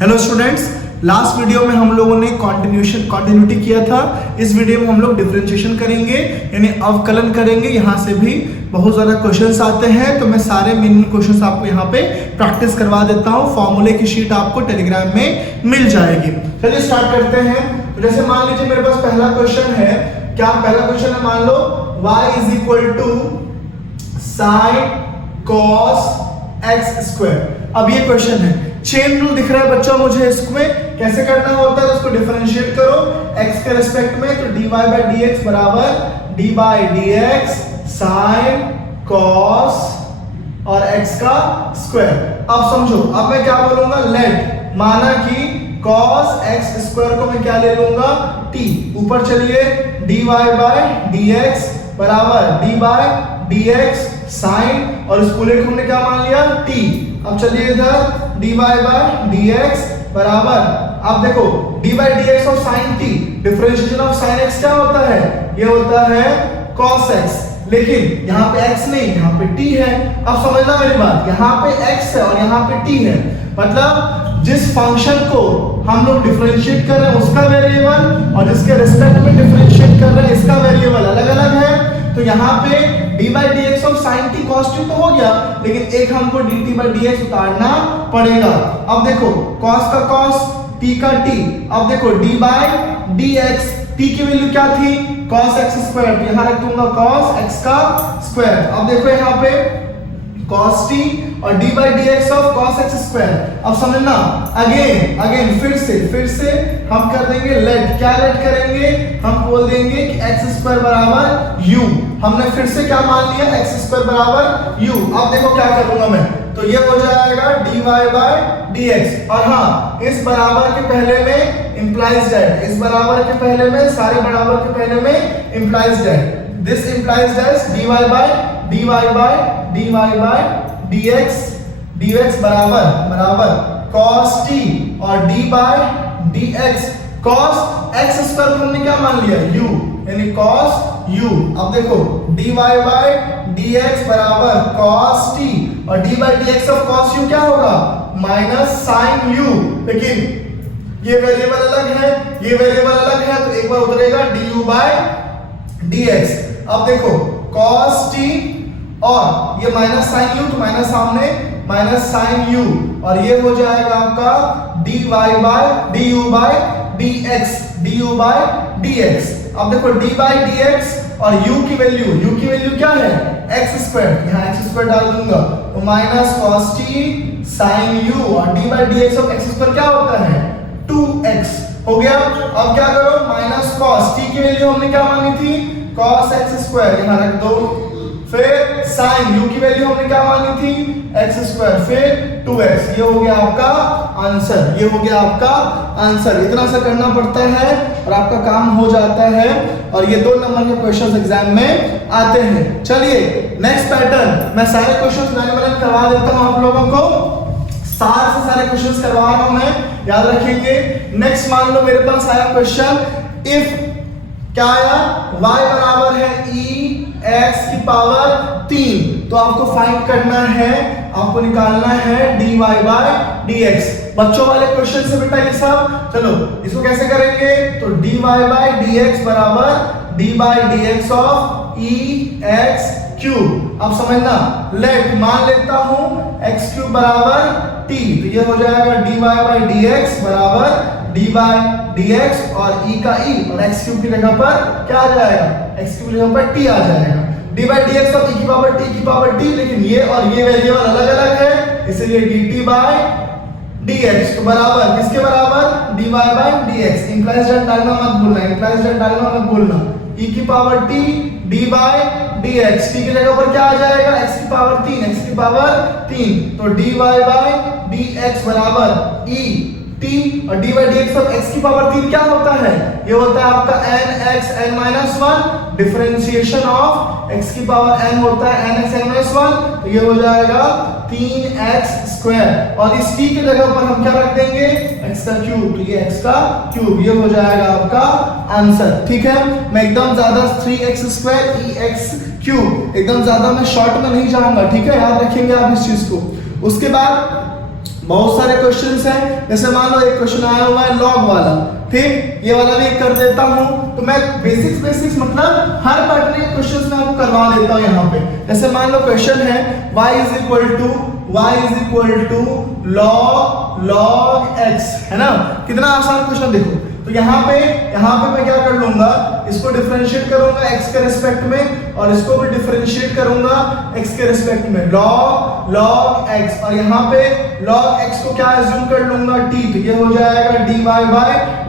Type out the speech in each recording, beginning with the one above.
Hello students, last video में हम लोगों ने कंटिन्यूटी किया था। इस वीडियो में हम लोग डिफरेंशिएशन करेंगे यानी अवकलन करेंगे। यहाँ से भी बहुत ज़्यादा क्वेश्चंस आते हैं, तो मैं सारे मेन क्वेश्चंस आपको यहाँ पे प्रैक्टिस करवा देता हूँ। फॉर्मूले की शीट आपको टेलीग्राम में मिल जाएगी। चलिए स्टार्ट करते हैं। तो जैसे मान लीजिए मेरे पास पहला क्वेश्चन है। क्या पहला क्वेश्चन है? मान लो y is equal to sine cos x square. अब ये क्वेश्चन है, चेन रूल दिख रहा है बच्चों मुझे। इसमें कैसे करना होता है, उसको डिफरेंशिएट करो x के रिस्पेक्ट में। तो dy बाई dx बराबर d by dx sine cos और x का स्क्वायर। अब समझो, अब मैं क्या बोलूंगा, लेट माना कि cos x स्क्वायर को मैं क्या ले लूंगा, t। ऊपर चलिए, dy बाई dx बराबर d बाई dx साइन, और इस पूरे को हमने क्या मान लिया, t। अब चलिए इधर dy बाई dx बराबर, अब देखो dy by dx of sin t, differentiation of sin x क्या होता है, ये होता है cos x। लेकिन यहाँ पे x नहीं, यहाँ पे t है। अब समझना मेरी बात, यहाँ पे x है और यहाँ पे t है। मतलब जिस फंक्शन को हम लोग डिफरेंशिएट कर रहे हैं उसका वेरिएबल, और जिसके रिस्पेक्ट में डिफरेंशिएट कर रहे हैं इसका वेरिएबल अलग अलग है। तो यहाँ पे d by dx of sin t cos t तो हो गया, लेकिन एक हमको dt बाई dx उतारना पड़ेगा। अब देखो cos का cos, t का t। अब देखो d बाई dx, t की वैल्यू क्या थी, cos x स्क्वायर। तो यहाँ रख दूंगा cos x का स्क्वायर। अब देखो यहाँ पे cos t और d by dx of cos x square. अब समझना, अगेन फिर से हम कर देंगे लेट। क्या लेट करेंगे, हम बोल देंगे कि x स्क्वायर बराबर u। हमने फिर से क्या मान लिया, x स्क्वायर बराबर u। अब देखो क्या करूंगा मैं, तो ये हो जाएगा dy बाई dx। और हाँ, इस बराबर के पहले में इंप्लाइज दैट, इस बराबर के पहले में, सारे बराबर के पहले में implies that, this implies that dy by dx बराबर cos t और d by dx। cos x square को हमने क्या मान लिया, u, यानी cos u। अब देखो dy बाई dx बराबर cos t और d by dx of cos u क्या होगा, माइनस sin u। लेकिन ये वेरिएबल अलग है, ये वेरिएबल अलग है, तो एक बार उतरेगा du बाई dx। अब देखो cos t और ये माइनस sin u, तो माइनस सामने माइनस sin u, और ये हो जाएगा आपका dy by du by dx। अब देखो d बाई dx और u की वैल्यू क्या है, x स्क्वायर। यहाँ x स्क्वायर डाल दूंगा, तो minus cos t sin u, और d by dx of x square क्या होता है, 2x हो गया। अब क्या करो, माइनस cos t की वैल्यू हमने क्या मानी थी, cos x स्क्वायर, यहाँ रख दो। फिर sin u की वैल्यू हमने क्या मानी थी, x स्क्वायर, फिर 2x। ये हो गया आपका आंसर, ये हो गया आपका आंसर। इतना सा करना पड़ता है और आपका काम हो जाता है, और ये 2 नंबर के क्वेश्चंस एग्जाम में आते हैं। चलिए नेक्स्ट पैटर्न, मैं सारे क्वेश्चंस लाइन करवा देता हूं आप लोगों को। सारे क्वेश्चंस करवा रहा हूं मैं, याद रखेंगे। नेक्स्ट मान लो मेरे पास आया क्वेश्चन, इफ क्या आया, y बराबर है x की पावर 3, तो आपको फाइंड करना है, आपको निकालना है dy बाई dx। बच्चों वाले क्वेश्चन से बेटा ये सब। चलो इसको कैसे करेंगे, तो dy बाई dx बराबर d by dx of x cube. अब समझना, लेट मान लेता हूं x क्यूब बराबर t, तो ये हो जाएगा dy बाई dx बराबर d बाई dx और e का e, और x क्यूब की जगह पर क्या आ जाएगा, x क्यूब की जगह पर t आ जाएगा। d बाई dx और e की पावर t, लेकिन ये और ये वेरिएबल अलग अलग है, इसलिए dt बाई dx तो बराबर किसके बराबर, dy by dx। Implies that डालना मत भूलना, इंप्लाइज दैट डालना मत भूलना। e की power t d by dx, t की जगह पर क्या आ जाएगा, x की पावर 3, x की पावर 3, तो dy बाई dx बराबर e t, और d by dx of x की पावर 3 क्या होता है, ये होता है आपका nx n minus 1। Differentiation of x की पावर n होता है nx n माइनस 1, तो ये हो जाएगा 3x स्क्वायर, और इस t की जगह पर हम क्या रख देंगे, x का क्यूब, तो ये x का क्यूब। ये हो जाएगा आपका आंसर। ठीक है, मैं एकदम ज्यादा 3x स्क्वायर ex क्यूब, एकदम ज्यादा मैं शॉर्ट में नहीं जाऊंगा। ठीक है, याद रखेंगे आप इस चीज को। उसके बाद बहुत सारे क्वेश्चंस हैं, जैसे मान लो एक क्वेश्चन आया हुआ है लॉग वाला, ठीक, ये वाला भी कर देता हूं। तो मैं बेसिक्स मतलब हर पैटर्न के क्वेश्चंस में आपको करवा देता हूं यहाँ पे। जैसे मान लो क्वेश्चन है y is equal to log x, है ना, कितना आसान क्वेश्चन देखो। तो यहाँ पे मैं क्या कर लूंगा, इसको डिफरेंशिएट करूंगा x के रिस्पेक्ट में और इसको भी डिफरेंशिएट करूंगा x के रिस्पेक्ट में, log x, और यहाँ पे log x को क्या एज्यूम कर लूंगा t, तो ये हो जाएगा dy by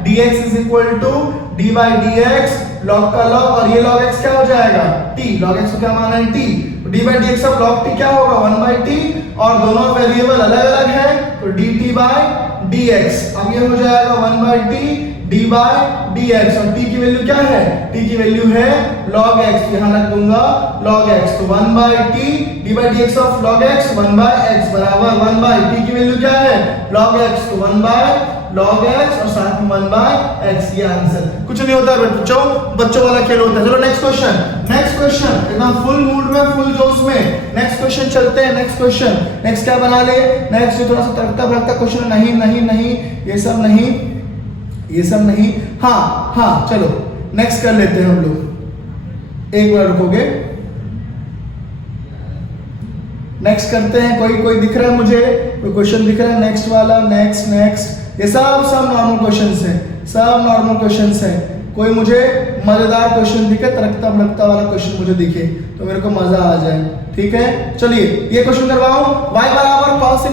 dx is equal to d by dx, log का log और ये log x क्या हो जाएगा t, log x को क्या माना है t, तो d बाय dx अब log t क्या होगा 1 बाय t, और दोनों वेरिएबल अलग अलग है तो dt बाय dx, अब ये हो जाएगा 1 by t d by dx, और t की वैल्यू क्या है, t की वैल्यू है log x, यहाँ रख दूंगा log x, तो 1 by t d by dx of log x 1 by x बराबर 1 बाय t की वैल्यू क्या है log x, तो 1 बाय log x और साथ में 1 बाय x, ये आंसर। कुछ नहीं होता बच्चों वाला खेल होता है। चलो नेक्स्ट क्वेश्चन एकदम फुल मूड में, फुल जोश में। नेक्स्ट क्वेश्चन चलते हैं, नेक्स्ट क्या बना ले, नेक्स्ट थोड़ा सा तड़कता भड़कता क्वेश्चन, नहीं ये सब नहीं, हाँ चलो नेक्स्ट कर लेते हैं हम लोग, एक बार रुकोगे, नेक्स्ट करते हैं। कोई दिख रहा है मुझे, कोई क्वेश्चन दिख रहा है नेक्स्ट वाला, नेक्स्ट, ये सब नॉर्मल क्वेश्चंस हैं, कोई मुझे मजेदार क्वेश्चन दिखे, तड़कता भड़कता वाला क्वेश्चन मुझे दिखे तो मेरे को मजा आ जाए, ठीक है। चलिए ये क्वेश्चन करवाऊं, y बराबर cos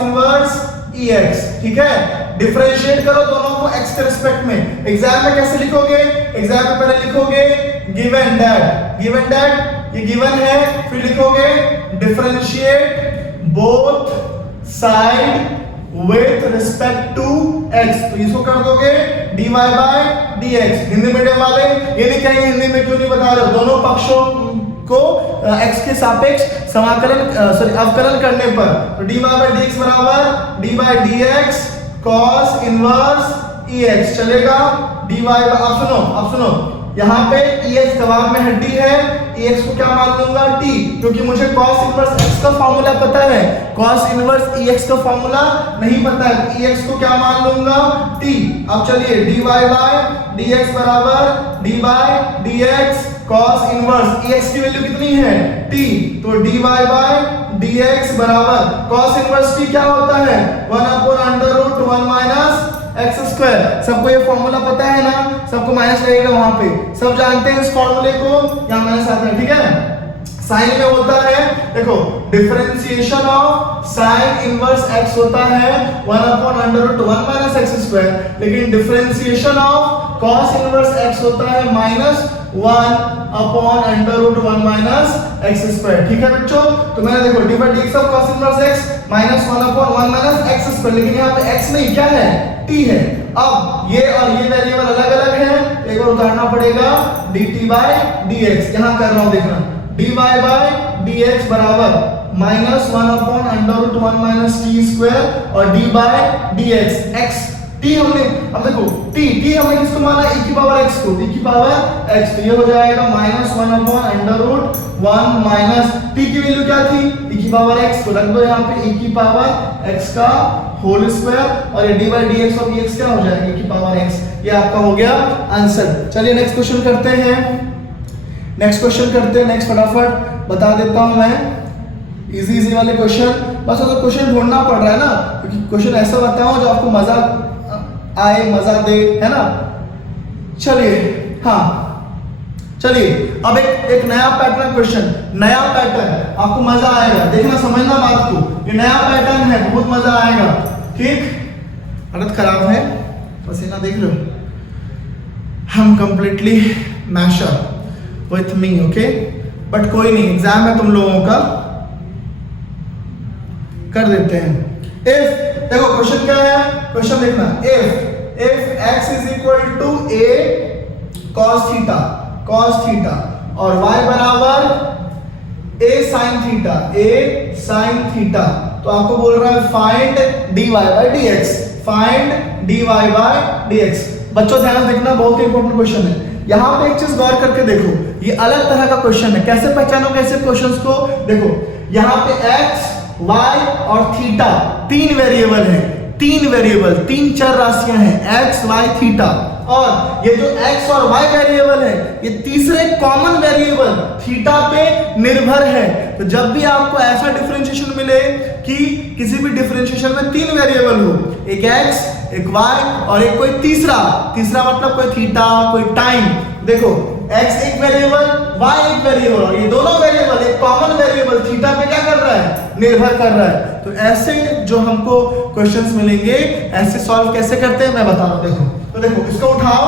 इनवर्स ex, ठीक है, डिफरेंशिएट करो दोनों को x के रिस्पेक्ट में। एग्जाम में कैसे लिखोगे, एग्जाम में पहले लिखोगे गिवन दैट, ये गिवन है, फिर लिखोगे differentiate both side with respect to x, तो इसको कर दोगे dy by dx। Hindi medium वाले ये नहीं कहेंगे हिंदी में क्यों नहीं बता रहे हो, दोनों पक्षों को x के सापेक्ष अवकलन करने पर, तो dy बाय dx बराबर d by dx cos inverse ex चलेगा, dy बाय, अब सुनो यहाँ पे ex जवाब में हड्डी है, ex को क्या मान लूंगा t, क्योंकि मुझे cos इनवर्स x का फॉर्मूला पता है, cos इनवर्स ex का फॉर्मूला नहीं पता है, ex को क्या मान लूंगा t। अब चलिए dy बाय dx बराबर d by dx cos inverse ex की वैल्यू कितनी है t, तो dy बाय dx बराबर cos इनवर्स t क्या होता है 1/√1 माइनस एक्स स्क्वायर। सबको ये फॉर्मूला पता है ना, सबको माइनस लगेगा वहां पे, सब जानते हैं इस फॉर्मूले को, यहाँ माइनस आता है, ठीक है। साइन में होता है, देखो differentiation of sine inverse x होता है 1/√1 माइनस एक्स स्क्वायर, लेकिन differentiation of cos inverse x होता है -1/√1 माइनस एक्स स्क्वायर, ठीक है बच्चों। तो मैंने देखो D by dx of cos inverse x -1/1 minus x square, लेकिन यहाँ पे x नहीं, क्या है t है। अब ये और ये वेरिएबल अलग अलग है, एक बार उतारना पड़ेगा dt बाय dx, यहाँ कर रहा हूँ देखना, dy बाय dx बराबर -1/√1 माइनस t स्क्वायर और d by dx x t हमने, अब देखो t हमने किसको माना, e की पावर x को, e की पावर x, तो ये हो जाएगा -1/√1 माइनस t की वैल्यू क्या थी, e की पावर x, तो रख दो यहाँ पे e की पावर x का होल स्क्वायर, और ये d बाई dx और dx क्या हो जाएगा e की पावर x, ये आपका हो गया आंसर। चलिए नेक्स्ट क्वेश्चन करते हैं, नेक्स्ट फटाफट बता देता हूं मैं, इजी वाले क्वेश्चन, बस अगर क्वेश्चन ढूंढना पड़ रहा है ना, क्योंकि क्वेश्चन ऐसा बताओ जो आपको मजा आए, मजा दे, है ना। चलिए अब एक नया पैटर्न क्वेश्चन, नया पैटर्न, आपको मजा आएगा, देखना समझना बात को, ये नया पैटर्न है, बहुत मजा आएगा, ठीक। हालत खराब है, पसीना देख रहे हो, हम completely mash up with me, okay, but कोई नहीं, एग्जाम है तुम लोगों का, कर देते हैं। इफ, देखो क्वेश्चन क्या है, क्वेश्चन देखना, if x is equal to a cos theta और y बराबर a sin थीटा, तो आपको बोल रहा है फाइंड dy बाय dx। बच्चों ध्यान से देखना, बहुत ही इंपॉर्टेंट क्वेश्चन है। यहाँ पे एक चीज गौर करके देखो, ये अलग तरह का क्वेश्चन है, कैसे पहचानोगे ऐसे क्वेश्चंस को, देखो यहाँ पे x वाई और थीटा, तीन वेरिएबल है, तीन चर राशियां हैं एक्स वाई थीटा, और ये जो x और y वेरिएबल है ये तीसरे कॉमन वेरिएबल थीटा पे निर्भर है। तो जब भी आपको ऐसा डिफरेंशिएशन मिले कि किसी भी डिफरेंशिएशन में तीन वेरिएबल हो, एक x एक y और एक कोई तीसरा मतलब कोई थीटा कोई टाइम, देखो x एक वेरिएबल y एक वेरिएबल और ये दोनों वेरिएबल एक कॉमन वेरिएबल थीटा पे क्या कर रहा है, निर्भर कर रहा है। तो ऐसे जो हमको क्वेश्चंस मिलेंगे ऐसे सॉल्व कैसे करते हैं मैं बता रहा हूं। देखो तो देखो इसको उठाओ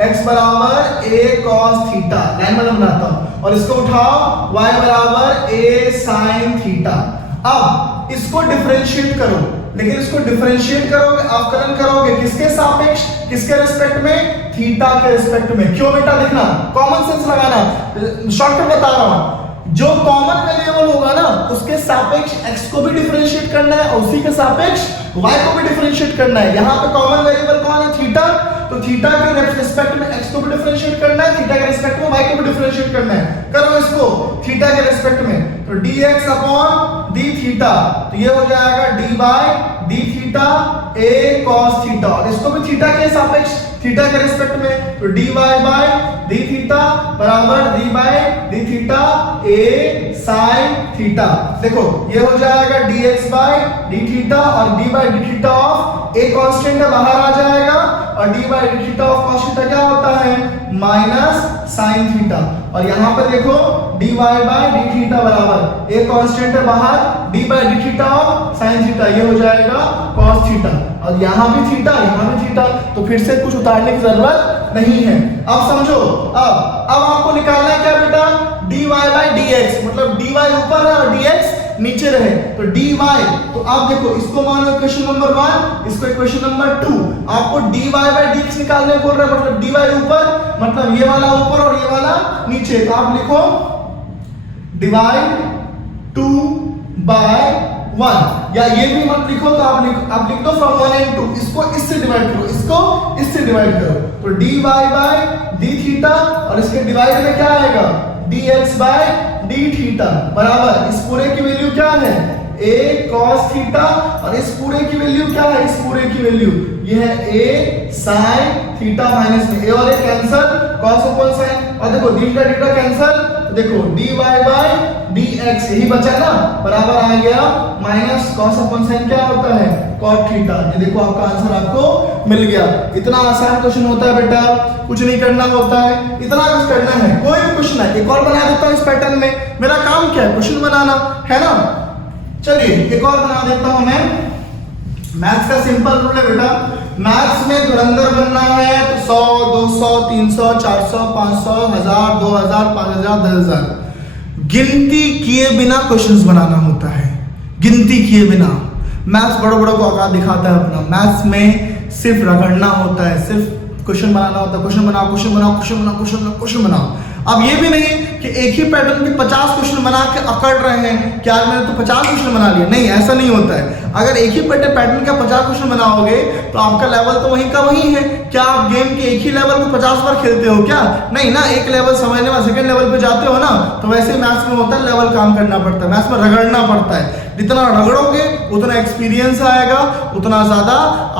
x बराबर a cos थीटा, लाइन में बनाता हूं, और इसको उठाओ y बराबर a sin थीटा। अब इसको डिफरेंशिएट करो, लेकिन इसको डिफरेंशिएट करोगे अवकलन करोगे किसके सापेक्ष, किसके रिस्पेक्ट में, थीटा के रिस्पेक्ट में। क्यों बेटा, देखना कॉमन सेंस लगाना, शॉर्टकट बता रहा हूं। जो कॉमन वेरिएबल होगा ना उसके सापेक्ष x को भी डिफरेंशिएट करना है और उसी के सापेक्ष y को भी डिफरेंशिएट करना है। यहाँ पे कॉमन वेरिएबल कौन है, थीटा, तो थीटा के रिस्पेक्ट में x को भी डिफरेंशिएट करना है, थीटा के रिस्पेक्ट में y को भी डिफरेंशिएट करना है। करो इसको थीटा के रिस्पेक्ट में, तो dx अपॉन d थीटा, तो ये हो जाएगा d by d theta a cos theta, और इसको भी थीटा के सापेक्ष थीटा के रिस्पेक्ट में, तो dy बाय d थीटा बराबर d by d theta a sin theta. देखो ये हो जाएगा dx बाय d थीटा और d by d theta of a constant है बाहर आ जाएगा, और d by d theta of cos theta क्या होता है, माइनस sin थीटा। और यहाँ पर देखो dy बाय d थीटा बराबर a कांस्टेंट है बाहर, d by d theta of sin theta, ये हो जाएगा cos थीटा, और यहाँ भी थीटा यहाँ भी थीटा, तो फिर से कुछ उतारने की जरूरत नहीं है। अब समझो, अब आपको निकालना है क्या बेटा, dy बाय dx, मतलब dy ऊपर है और dx नीचे रहे, तो dy, तो आप देखो इसको मानो इक्वेशन नंबर 1, इसको इक्वेशन नंबर 2, आपको dy बाय dx निकालने बोल रहा है, मतलब dy ऊपर मतलब ये वाला ऊपर और ये वाला नीचे, तो आप लिखो डिवाइड 2 बाय 1, या ये भी मत लिखो तो आप लिख दो फ्रॉम 1 and 2, इसको इससे डिवाइड करो, इसको इससे डिवाइड करो, तो dy बाय d थीटा और इसके डिवाइड में क्या आएगा, dx बाय d थीटा बराबर इस पूरे की वैल्यू क्या है, a cos थीटा, और इस पूरे की वैल्यू क्या है, इस पूरे की वैल्यू ये है a sin थीटा माइनस में a और a cancel, cos upon sin, और देखो थीटा थीटा कैंसिल, देखो dy बाय dx यही बचा ना, बराबर आ गया माइनस cos अपॉन sin क्या होता है, cot थीटा। ये देखो आपका आंसर आपको मिल गया। इतना आसान क्वेश्चन होता है बेटा, कुछ नहीं करना होता है, इतना कुछ करना है, कोई भी क्वेश्चन है एक और बना देता हूं इस पैटर्न में, मेरा काम क्या है, क्वेश्चन बनाना है ना। चलिए एक और बना देता हूं मैं, मैथ्स का सिंपल रूल है बेटा, मैथ्स में धुरंधर बनना है तो 100 200 300 400 500 1000 2000 5000 10000 गिनती किए बिना क्वेश्चंस बनाना होता है, गिनती किए बिना। मैथ्स बड़ों बड़ों को औकात दिखाता है अपना, मैथ्स में सिर्फ रगड़ना होता है, सिर्फ क्वेश्चन बनाना होता है, क्वेश्चन बनाओ क्वेश्चन बनाओ क्वेश्चन बनाओ क्वेश्चन बनाओ क्वेश्चन बनाओ। अब ये भी नहीं कि एक ही पैटर्न के 50 क्वेश्चन बना के अकड़ रहे हैं कि आज मैंने तो 50 क्वेश्चन बना लिए, नहीं ऐसा नहीं होता है। अगर एक ही पैटर्न का 50 क्वेश्चन बनाओगे तो आपका लेवल तो वहीं का वहीं है। क्या आप गेम के एक ही लेवल को 50 बार खेलते हो क्या, नहीं ना, एक लेवल समझने में सेकंड लेवल पे जाते हो ना, तो वैसे मैथ्स में होता है लेवल काम करना पड़ता है, मैथ्स में रगड़ना पड़ता है। जितना रगड़ोगे उतना एक्सपीरियंस आएगा, उतना ज्यादा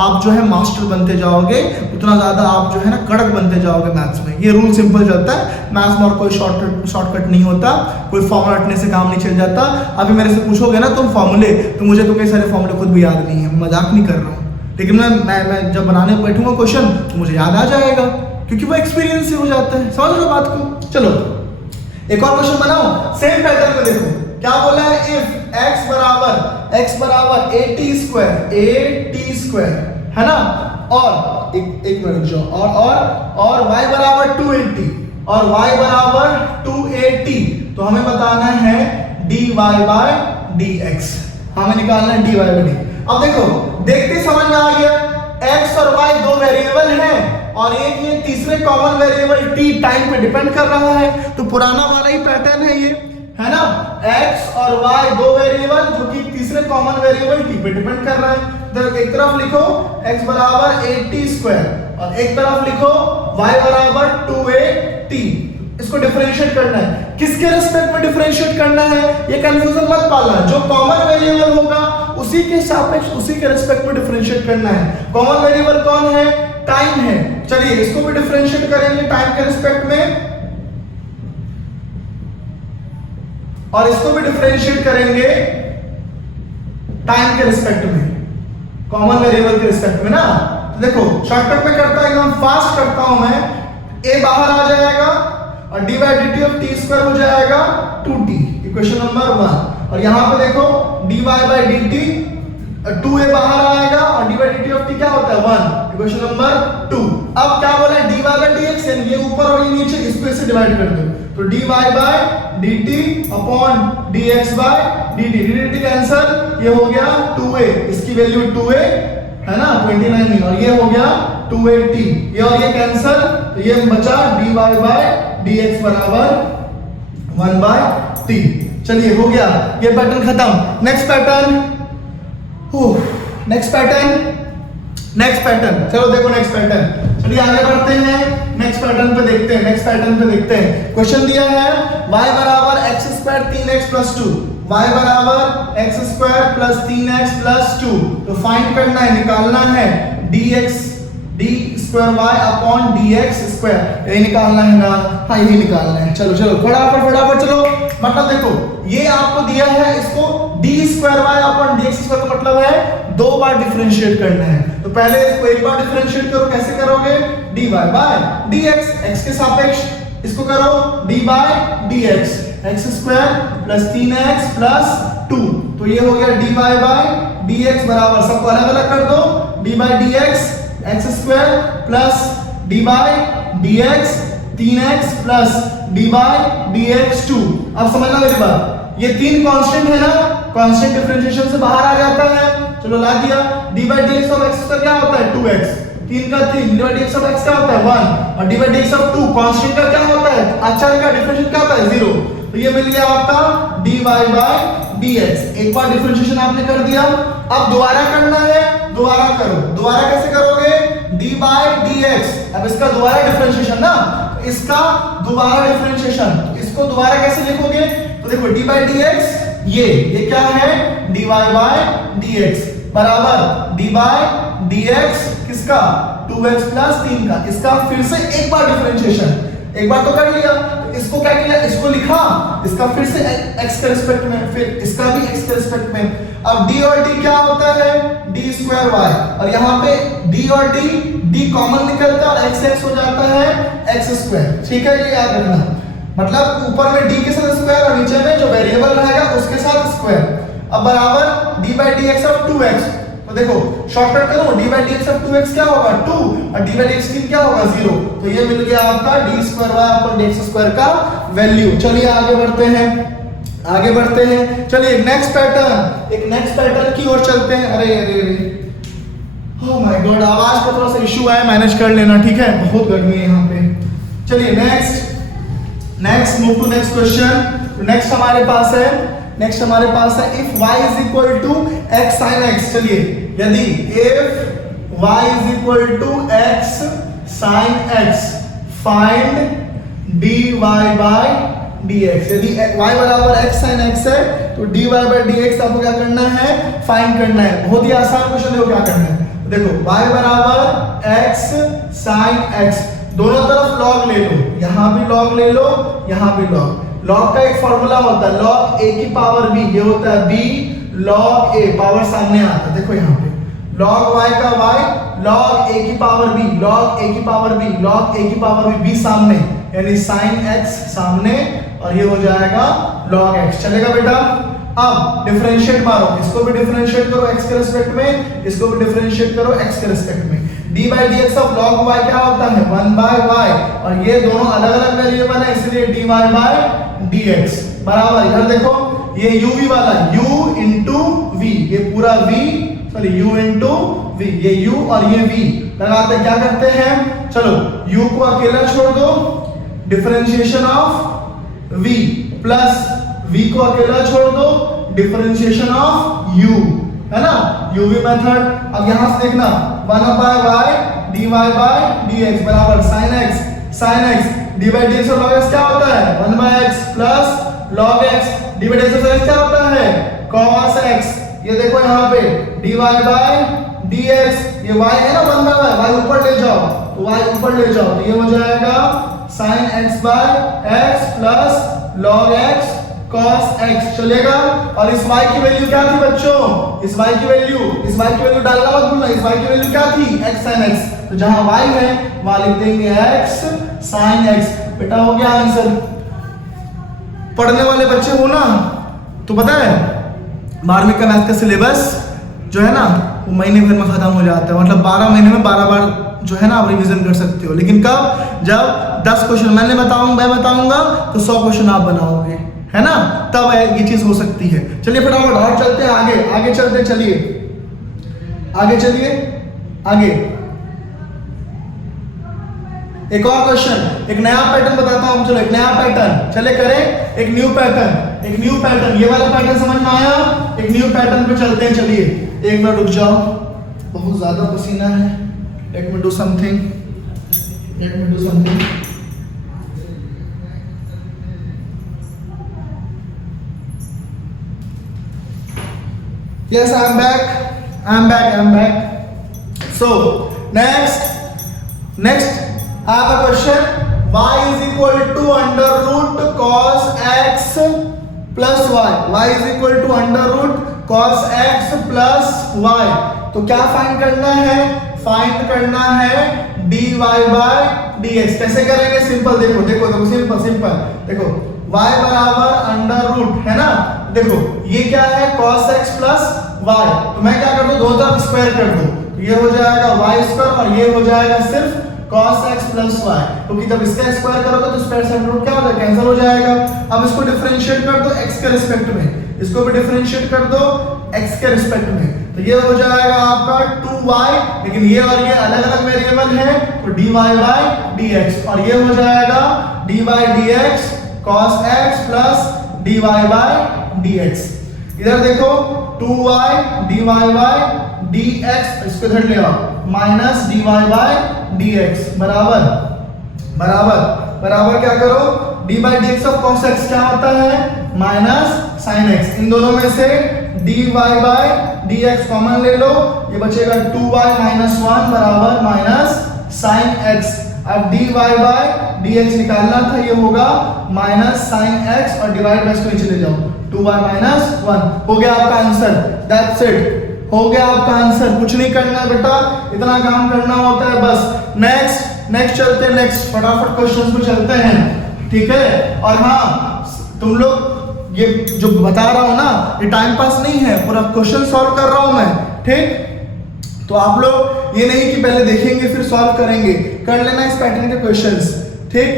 आप जो है मास्टर बनते जाओगे, उतना ज्यादा आप जो है ना कड़क बनते जाओगे मैथ्स में। ये रूल सिंपल चलता है मैथ्स में, और कोई शॉर्टकट नहीं होता, कोई फॉर्मूला रटने से काम नहीं चल जाता। अभी मेरे से पूछोगे ना तुम फॉर्मूले, तो मुझे तो कई सारे फॉर्मूले खुद भी याद नहीं है, मजाक नहीं कर रहा हूँ, लेकिन मैं जब बनाने बैठूंगा क्वेश्चन तो मुझे याद आ जाएगा, क्योंकि वो एक्सपीरियंस से हो जाता है। समझ लो बात को। चलो एक और क्वेश्चन बनाओ सेम पैटर्न में, देखो क्या बोला है, इफ x बराबर at स्क्वायर है ना, और एक मिनट जो और y बराबर 280 और y बराबर 280, तो हमें बताना है dy बाय dx, हमें निकालना है dy बाय dx। अब देखो देखते समझ में आ गया, x और y दो वेरिएबल हैं और एक ये तीसरे कॉमन वेरिएबल t टाइम पे डिपेंड कर रहा है, तो पुराना वाला ही पैटर्न है ये, है ना, x और y दो वेरिएबल जो कि तीसरे कॉमन वेरिएबल t पे डिपेंड कर रहा है। तो एक तरफ लिखो x बराबर 80 स्क्वायर और एक तरफ लिखो y बराबर 280। इसको डिफरेंशिएट करना है। किसके रिस्पेक्ट में डिफरेंशिएट करना है, ये कंफ्यूजन मत पालना। जो कॉमन वेरिएबल होगा उसी के सापेक्ष, उसी के रिस्पेक्ट में डिफरेंशिएट करना है। कॉमन वेरिएबल कौन है, टाइम है। चलिए इसको भी डिफरेंशिएट करेंगे टाइम के रिस्पेक्ट में, और इसको भी डिफरेंशिएट करेंगे टाइम के रिस्पेक्ट में, कॉमन वेरिएबल के रिस्पेक्ट में ना। तो देखो शॉर्टकट में करता हूं, एकदम फास्ट करता हूं मैं। a बाहर आ जाएगा और dy by dt of t square हो जाएगा 2t, इक्वेशन नंबर 1। और यहां पे देखो dy by dt 2a बाहर आएगा और dy by dt of t क्या होता है 1, इक्वेशन नंबर 2। अब क्या बोला है, dy by dx, ये ऊपर और ये नीचे, इसको इससे डिवाइड कर दो, तो dy by dt upon dx by dt, dt cancel, ये हो गया 2a, इसकी वैल्यू 2a है ना 29, और ये हो गया 2at, ये और ये कैंसिल, तो ये बचा dy by dx बराबर 1 by t। चलिए हो गया ये पैटर्न खत्म। नेक्स्ट पैटर्न, नेक्स्ट पैटर्न, चलो देखो नेक्स्ट पैटर्न। चलिए आगे बढ़ते हैं, नेक्स्ट पैटर्न पे देखते हैं, नेक्स्ट पैटर्न पे देखते हैं। क्वेश्चन दिया है y बराबर x square 3x plus 2, y बराबर x square plus 3x plus 2, तो फाइंड करना है, निकालना है dx d square y upon dx square, यही निकालना है ना, हाँ यही निकालना है। चलो चलो फटाफट चलो। मतलब देखो ये आपको दिया है, इसको d square y upon dx square का मतलब है 2 बार डिफरेंशिएट करना है। तो पहले इसको एक बार डिफरेंशिएट करो, कैसे करोगे, dy बाय dx, x के सापेक्ष इसको करो d by dx, x square plus 3x plus 2, तो ये हो गया dy बाय dx बराबर, सबको अलग अलग कर दो, d by dx x square plus d by dx 3x plus d by dx 2। अब समझना मेरी बात, ये तीन कांस्टेंट है ना, कांस्टेंट डिफरेंशिएशन से बाहर आ जाता है। चलो ला दिया, d by dx of x का क्या होता है 2x, 3 का 3, d by dx of x क्या होता है 1, और d by dx of 2 constant का क्या होता है, अचर का डिफरेंशिएशन क्या होता है 0, तो ये मिल गया आपका dy बाय dx। एक बार डिफरेंशिएशन आपने कर दिया, अब दोबारा करना है, दोबारा करो। दोबारा कैसे करोगे, d बाय dx, अब इसका दोबारा डिफरेंशिएशन ना, इसका दोबारा डिफरेंशिएशन, इसको दोबारा कैसे लिखोगे, तो देखो d बाय dx, ये क्या है dy बाय dx बराबर d बाय dx किसका 2x प्लस 3 का, इसका फिर से एक बार डिफरेंशिएशन, एक बार तो कर लिया, इसको क्या किया, इसको लिखा, इसका फिर से x के रिस्पेक्ट में, फिर इसका भी x के रिस्पेक्ट में। अब d और d क्या होता है, d स्क्वायर y, और यहाँ पे d और d कॉमन निकलता है और x हो जाता है x स्क्वायर, ठीक है, ये याद रखना। मतलब ऊपर में d के साथ स्क्वायर और नीचे में जो वेरिएबल रहेगा उसके साथ स्क्वायर। अब बराबर d by dx of 2x, तो देखो शॉर्टकट करो, d by dx of 2x क्या होगा 2, और d बाय dx क्या होगा 0, तो ये मिल गया आपका d square y upon dx square का वैल्यू। चलिए आगे बढ़ते हैं, चलिए नेक्स्ट पैटर्न, एक नेक्स्ट पैटर्न की ओर चलते हैं। अरे ओह माय गॉड, आवाज का थोड़ा सा इशू है, मैनेज कर लेना, ठीक है, बहुत गर्मी है यहाँ पे। चलिए next move to next question. Next हमारे पास है if y is equal to x sin x। चलिए यदि if y is equal to x sin x find dy by dx। यदि y बराबर x sin x है तो dy बाय dx आपको क्या करना है, फाइंड करना है। बहुत ही आसान क्वेश्चन है, क्या करना है, देखो y बराबर x sin x, दोनों तरफ log ले लो, यहां भी log ले लो, यहां भी log का एक फॉर्मूला होता है log a की पावर b, ये होता है b log a, पावर सामने आता है, देखो यहाँ पे log y का y log a की पावर b, log a की पावर b, log a की पावर b सामने, यानी sin x सामने, और ये हो जाएगा log x। चलेगा बेटा। अब डिफरेंशिएट मारो, इसको भी डिफरेंशिएट करो x के रिस्पेक्ट में, इसको भी डिफरेंशिएट करो x के रिस्पेक्ट में। d by dx of log y क्या होता है 1 by y, और ये दोनों अलग अलग वेरिएबल है, इसलिए dy by dx बराबर, इधर देखो ये uv वाला u into v, ये पूरा v, sorry u into v, ये u और ये v लगाते क्या करते हैं, चलो u को अकेला छोड़ दो, differentiation of v, plus v को अकेला छोड़ दो, डिफरेंशिएशन ऑफ u, है ना, uv मेथड। अब यहां से देखना 1 by y dy by dx बराबर sin x D by d x और लॉग एक्स क्या होता है 1 by x plus log x, D by d x और एक्स क्या होता है cos x। ये देखो यहाँ पे dy बाई dx, ये y है ना 1 बाई y ऊपर ले जाओ तो y ऊपर ले जाओ तो ये हो जाएगा sin x by x plus log x cos x चलेगा। और इस y की वैल्यू क्या थी बच्चों, इस y की वैल्यू डालना मत भूलना, इस y की वैल्यू क्या थी x sin x, तो जहां y है वहां लिख देंगे x sin x। बेटा हो गया आंसर। पढ़ने वाले बच्चे हो ना तो पता है 12वीं का मैथ का सिलेबस जो है ना वो महीने भर में खत्म हो जाता है, मतलब 12 महीने में 12 बार जो है ना आप रिवीजन कर सकते हो। लेकिन कब, जब 10 क्वेश्चन मैं बताऊंगा तो 100 क्वेश्चन आप बनाओगे, है ना, तब ये चीज हो सकती है। चलिए फटाफट और चलते हैं आगे चलते, चलिए आगे। एक और क्वेश्चन, एक नया पैटर्न बताता हूं, चलो एक नया पैटर्न, चले करें एक न्यू पैटर्न। ये वाला पैटर्न समझ में आया, एक न्यू पैटर्न पे चलते हैं। चलिए 1 मिनट रुक जाओ, बहुत ज्यादा पसीना है। Let me do something. Yes, I'm back. So next I have a question. Y is equal to under root cos x plus y. Y is equal to under root cos x plus y. तो क्या find करना है? Find करना है dy by dx। कैसे करेंगे? Simple, देखो simple. देखो y बराबर अंडर रूट है ना, देखो ये क्या है cos x plus y, तो मैं क्या कर दूं, दोनों तरफ स्क्वायर कर दूं, तो ये हो जाएगा y स्क्वायर और ये हो जाएगा सिर्फ cos x plus y, क्योंकि जब इसका स्क्वायर करोगे तो स्क्वायर से अंडर रूट क्या हो जाएगा, कैंसिल हो जाएगा। अब इसको डिफरेंशिएट कर दो x के रिस्पेक्ट में, इसको भी डिफरेंशिएट कर दो x के रिस्पेक्ट में, तो ये हो जाएगा आपका 2y, लेकिन ये और ये अलग-अलग वेरिएबल है तो dy by dx, और ये हो जाएगा dy dx cos x plus dy by dx। इधर देखो 2y dy by dx, इसको इधर ले आओ, माइनस dy by dx बराबर क्या करो, dy by dx of cos x क्या होता है, माइनस sin x। इन दोनों में से dy by dx कॉमन ले लो, ये बचेगा 2y minus 1 बराबर माइनस sin x। अब dy by dx निकालना था, ये होगा माइनस sin x और डिवाइड बाय इसको नीचे ले जाओ, 2y minus 1 हो गया आपका आंसर। दैट्स इट, हो गया आपका आंसर। कुछ नहीं करना बेटा, इतना काम करना होता है बस। नेक्स्ट चलते हैं, नेक्स्ट फटाफट क्वेश्चंस पे चलते हैं, ठीक है। और हाँ, तुम लोग ये जो बता रहा हूं ना, ये टाइम पास नहीं है, पूरा क्वेश्चन सॉल्व कर रहा हूं मैं, ठीक। तो आप लोग ये नहीं कि पहले देखेंगे फिर सॉल्व करेंगे, कर लेना इस पैटर्न के क्वेश्चंस, ठीक।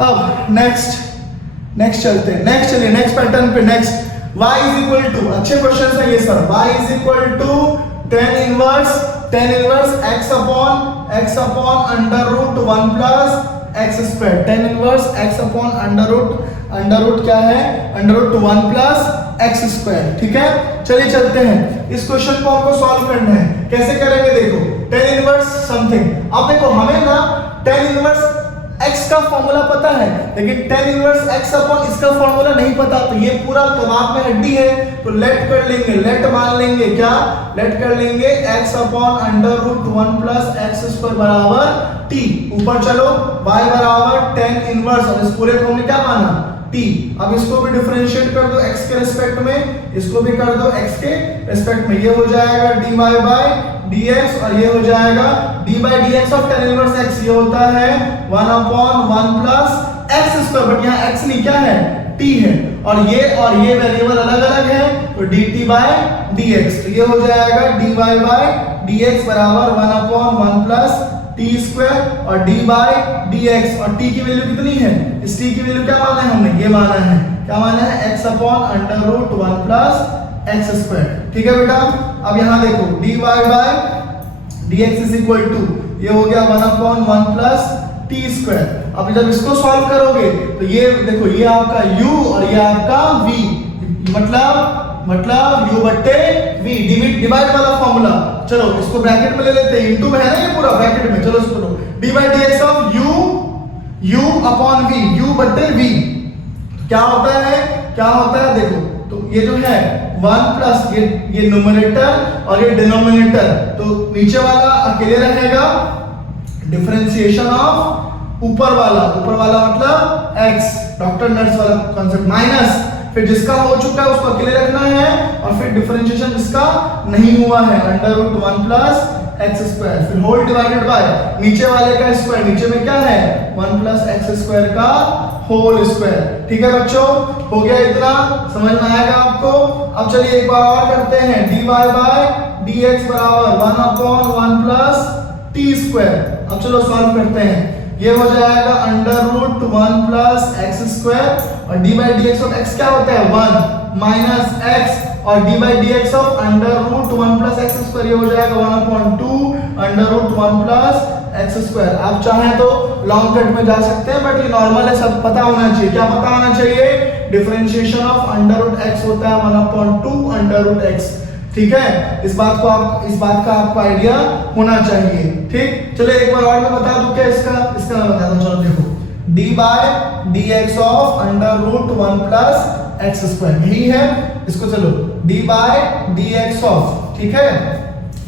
अब नेक्स्ट चलते हैं, नेक्स्ट पैटर्न पे। Next y is equal to, अच्छे क्वेश्चन है ये सब, y is equal to tan inverse x upon under root 1 plus x square। tan inverse x upon under root क्या है, under root 1 plus x square, ठीक है। चलिए चलते हैं, इस क्वेश्चन को हमको सॉल्व करना है। कैसे करेंगे देखो, tan inverse समथिंग, अब देखो हमें ना tan inverse x का फॉर्मूला पता है, लेकिन tan इनवर्स x अपॉन इसका फॉर्मूला नहीं पता, तो ये पूरा कबाब में हड्डी है, तो लेट कर लेंगे, लेट मान लेंगे, क्या लेट कर लेंगे, x upon under root 1 plus x square बराबर t। ऊपर चलो, y बराबर tan इनवर्स, और इस पूरे को हमने क्या माना, t। अब इसको भी डिफरेंशिएट कर दो x के रिस्पेक्ट में, इसको भी कर दो x के रिस्पेक्ट में, ये हो जाएगा dy बाय dx, और ये हो जाएगा d by dx of tan inverse x, ये होता है 1 upon 1 plus x square, but यहाँ x नहीं क्या है, t है, और ये वेरिएबल अलग-अलग है, तो dt by dx, तो ये हो जाएगा dy by dx बराबर 1 upon 1 plus t स्क्वायर और d by dx, और t की वैल्यू कितनी है, इस t की वैल्यू क्या माना है हमने, ये माना है, क्या माना है, x upon under root 1 plus x square, ठीक है बेटा। अब यहाँ देखो dy by dx is equal to, ये हो गया 1 upon 1 plus t स्क्वायर। अब जब इसको सॉल्व करोगे तो ये देखो, ये आपका u और ये आपका v, मतलब u बट्टे v, डिवाइड वाला फॉर्मूला। चलो इसको ब्रैकेट में ले लेते हैं, इनटू में है ना ये पूरा ब्रैकेट में, चलो इसको dy by dx of u u upon v, u बटे v क्या होता है, क्या होता है देखो, तो ये जो है 1 प्लस ये न्यूमरेटर और ये डिनोमिनेटर, तो नीचे वाला अकेले रहेगा, डिफरेंशिएशन ऑफ ऊपर वाला मतलब x, डॉक्टर नर्स वाला कॉन्सेप्ट, माइनस फिर जिसका हो चुका है उसको अकेले रखना है, और फिर डिफरेंशिएशन जिसका नहीं हुआ है under root 1 plus x square, फिर होल डिवाइडेड बाय नीचे वाले का स्क्वायर, नीचे में क्या है 1 प्लस एक्स स्क्वायर का होल स्क्वायर। ठीक है बच्चों, हो गया इतना, समझ में आएगा आपको। अब चलिए एक बार और करते हैं, dy बाय dx बराबर 1 अपॉन 1 प्लस टी स्क्वायर। अब चलो सॉल्व करते हैं, ये हो जाएगा under root 1 plus x square, और d by d x of x क्या होता है 1 माइनस एक्स, और d by d x of under root 1 plus x square, ये हो जाएगा 1 upon 2 under root 1 plus x square. आप चाहें तो लॉन्ग कट में जा सकते हैं, बट ये नॉर्मल है, सब पता होना चाहिए। क्या पता होना चाहिए, differentiation of under root x होता है 1 अपॉन 2 अंडर रूट एक्स। ठीक है, इस बात का आपको आइडिया होना चाहिए। ठीक, चलो एक बार और मैं बता दूं क्या इसका मैं बता दूं, चलो देखो, d by d x of under root 1 plus x square, यही है इसको, चलो d by d x of, ठीक है,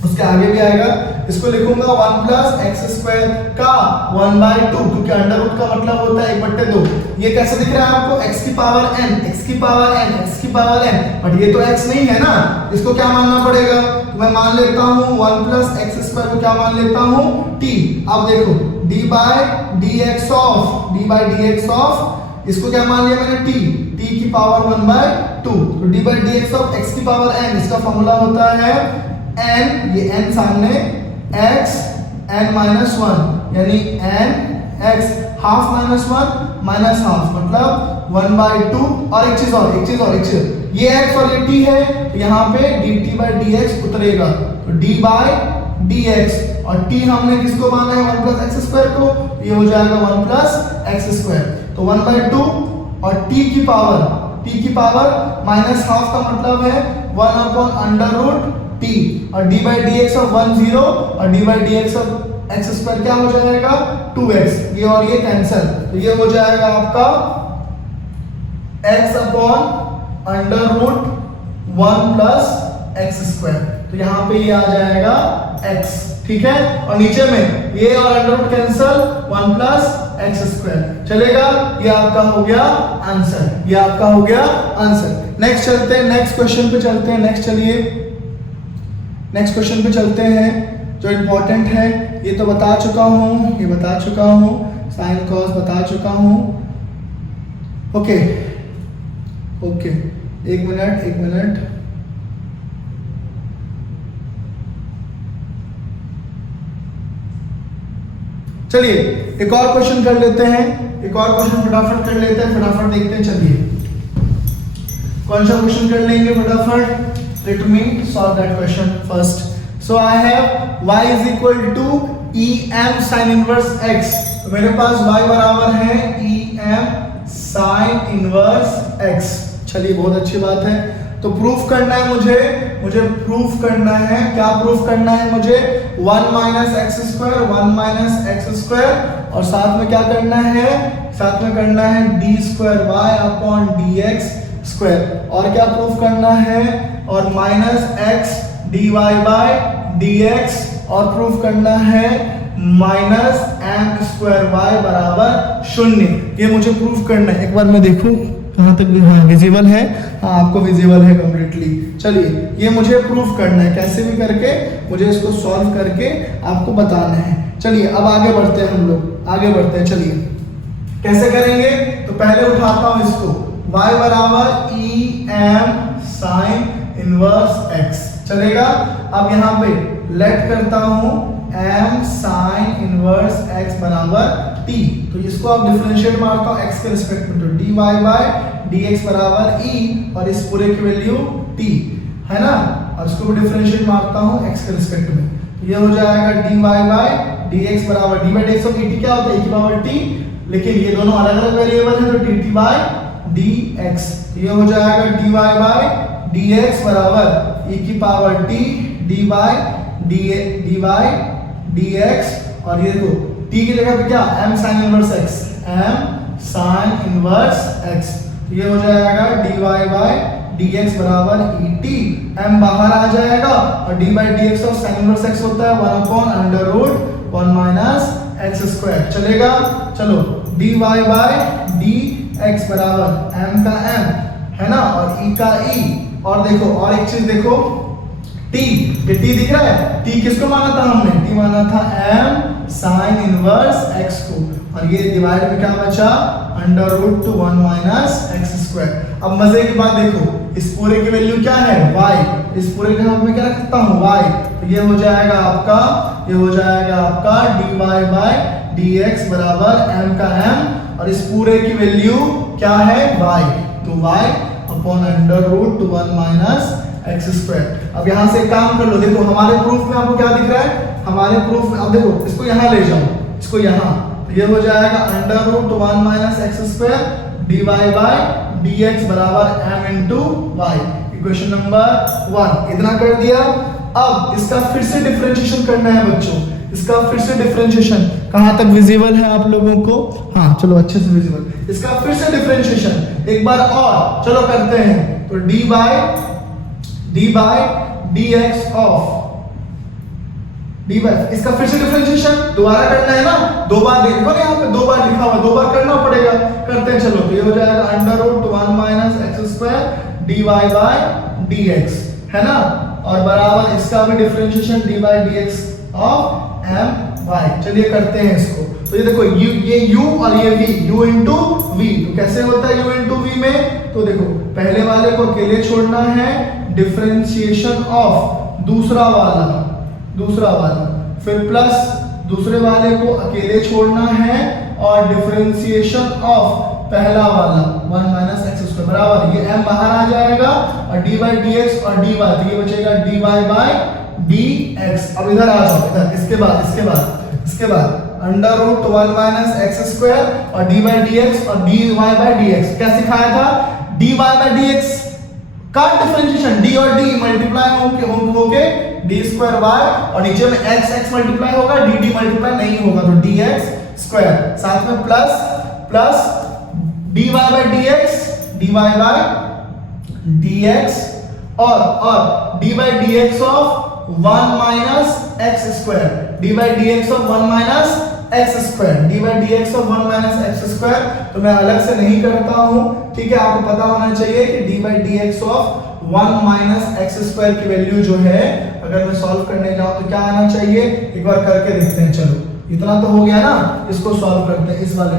उसके आगे भी आएगा, इसको लिखूंगा 1 प्लस एक्स स्क्वायर का 1 बाय 2, क्योंकि अंडर रूट का मतलब होता है 1/2। ये कैसे दिख रहा है आपको, x की पावर n, x की पावर n, x की पावर n, बट ये तो x नहीं है ना, इसको क्या मानना पड़ेगा, तो मैं मान लेता हूँ 1 प्लस एक्स स्क्वायर को क्या मान लेता हूँ t। अब देखो d by d x of, इसको क्या मान लिया मैंने t की पावर 1 बाय 2, तो d by d x of x की पावर n, इसका फॉर्मूला होता है n, ये n सामने x n माइनस 1, यानी n x half minus 1 minus half, मतलब 1 बाय 2, और एक चीज, ये x और ये t है, तो यहाँ पे dt बाय dx उतरेगा, तो d बाय dx, और t हमने किसको माना है 1 प्लस एक्स स्क्वायर को, ये हो जाएगा 1 प्लस एक्स स्क्वायर, तो 1 बाय 2 और t की पावर माइनस हाफ का मतलब है 1 अपॉन अंडर रूट t, और d by d x of 1 0, और d by d x of x square क्या हो जाएगा 2x, ये और ये कैंसिल, तो ये हो जाएगा आपका x upon under root 1 plus x square, तो यहाँ पे ये आ जाएगा x। ठीक है, और नीचे में ये और under root cancel 1 plus x square चलेगा, ये आपका हो गया आंसर, नेक्स्ट चलते हैं, नेक्स्ट क्वेश्चन पे चलते हैं, नेक्स्ट क्वेश्चन पे चलते हैं जो इंपॉर्टेंट है, ये तो बता चुका हूँ, साइन कॉस बता चुका हूँ। ओके, एक मिनट, चलिए एक और क्वेश्चन कर लेते हैं, फटाफट कर लेते हैं, फटाफट देखते हैं। चलिए कौन सा क्वेश्चन कर लेंगे फटाफट, let me solve that question first. So I have y is equal to em sin inverse x, तो मेरे पास y बराबर है em sin inverse x। चलिए बहुत अच्छी बात है, तो प्रूफ करना है मुझे प्रूफ करना है, क्या प्रूफ करना है मुझे, 1 माइनस एक्स स्क्वायर, और साथ में क्या करना है, d square y upon d x square, और क्या प्रूफ करना है, और minus x d y by d x, और प्रूफ करना है माइनस एम स्क्वायर वाई बराबर 0। ये मुझे प्रूफ करना है, एक बार मैं देखूं कहाँ तक, हाँ विजिबल है, हाँ आपको विजिबल है कंप्लीटली। चलिए ये मुझे प्रूफ करना है, कैसे भी करके मुझे इसको सॉल्व करके आपको बताना है। चलिए अब आगे बढ़ते हैं, हम लोग आगे बढ़ते हैं। चलिए कैसे करेंगे, तो पहले उठाता हूँ इसको, y बराबर e m sine inverse x चलेगा। अब यहाँ पे लेट करता हूँ m साइन इनवर्स x बराबर t, तो इसको आप डिफरेंशिएट मारता हूँ x के रिस्पेक्ट में, तो dy बाय dx बराबर e, और इस पूरे की वैल्यू t है ना, और इसको भी डिफरेंशिएट मारता हूँ x के रिस्पेक्ट में, तो ये हो जाएगा dy बाय dx बराबर d by dx of et क्या होता है e की पावर t, लेकिन ये दोनों अलग अलग वेरिएबल है, तो dt बाय dx, ये हो जाएगा dy बाय dx बराबर e की power t d by dx, और ये देखो t की जगह पे क्या m sin inverse x, m sine inverse x। ये हो जाएगा dy बाय dx बराबर et। m बाहर आ जाएगा और d by d x of sine inverse x होता है 1 upon under root 1 minus x square. चलेगा, चलो dy बाय dx बराबर m का m है ना और e का e। और देखो और एक चीज देखो, t, ये t दिख रहा है, t किसको माना था हमने, t माना था m साइन इनवर्स x को, और ये डिवाइड में क्या बचा under root two 1 minus x square. अब मजे की बात देखो, इस पूरे की वैल्यू क्या है y, इस पूरे के मैं क्या रख सकता हूँ y, तो ये हो जाएगा आपका dy बाय dx बराबर m का m, और इस पूरे की वैल्यू क्या है y, तो y upon under root two 1 minus x square. अब यहाँ से काम कर लो, देखो हमारे प्रूफ में आपको क्या दिख रहा है, हमारे प्रूफ में अब देखो इसको यहाँ ले जाओ, इसको यहाँ, तो ये हो जाएगा under root 1 minus x square dy by dx बराबर m into y. Equation number 1 इतना कर दिया। अब इसका फिर से डिफरेंशिएशन करना है बच्चों, इसका फिर से डिफरेंशिएशन कहाँ तक विजिबल है आप लोगों को, हाँ चलो अच्छे से विजिबल। इसका फिर से डिफरेंशिएशन एक बार और चलो करते हैं, तो dy by dx of dy, इसका फिर से डिफरेंशिएशन दोबारा करना है ना, दो बार देखो ना यहाँ पे दो बार लिखा हुआ, दो बार करना पड़ेगा, करते हैं चलो। तो ये हो जाएगा under root 1 minus x square dy by dx है ना, और बराबर इसका भी differentiation dy by dx of my। चलिए करते हैं इसको, तो ये देखो ये u और ये v, u इंटू v, तो कैसे होता है u इंटू v में, तो देखो पहले वाले को अकेले छोड़ना है, डिफरेंशिएशन ऑफ दूसरा वाला, फिर प्लस दूसरे वाले को अकेले छोड़ना है, और डिफरेंशिएशन ऑफ पहला वाला 1 माइनस एक्स स्क्वायर बराबर, ये m बाहर आ जाएगा और d बाई dx और dy, तो ये बचेगा dy बाय dx। अब इधर आ जाओ, इधर इसके बाद under root 1 minus x square और dy बाई dx और dy बाय dx। क्या सिखाया था, dy बाय dx का डिफरेंशिएशन d और d मल्टीप्लाई होके d स्क्वायर y, और नीचे में x मल्टीप्लाई होगा, dd मल्टीप्लाई नहीं होगा, तो dx स्क्वायर, साथ में प्लस dy बाय dx और d by dx of 1 minus x square, d by dx of 1 minus x square, d by dx of 1 minus x square, तो मैं अलग से नहीं करता हूं, ठीक है। आपको पता होना चाहिए कि d by dx of 1 minus x square की वैल्यू जो है, अगर मैं सॉल्व करने जाऊं तो क्या आना चाहिए, एक बार करके देखते हैं। चलो इतना तो हो गया ना, इसको सॉल्व करते हैं, इस वाले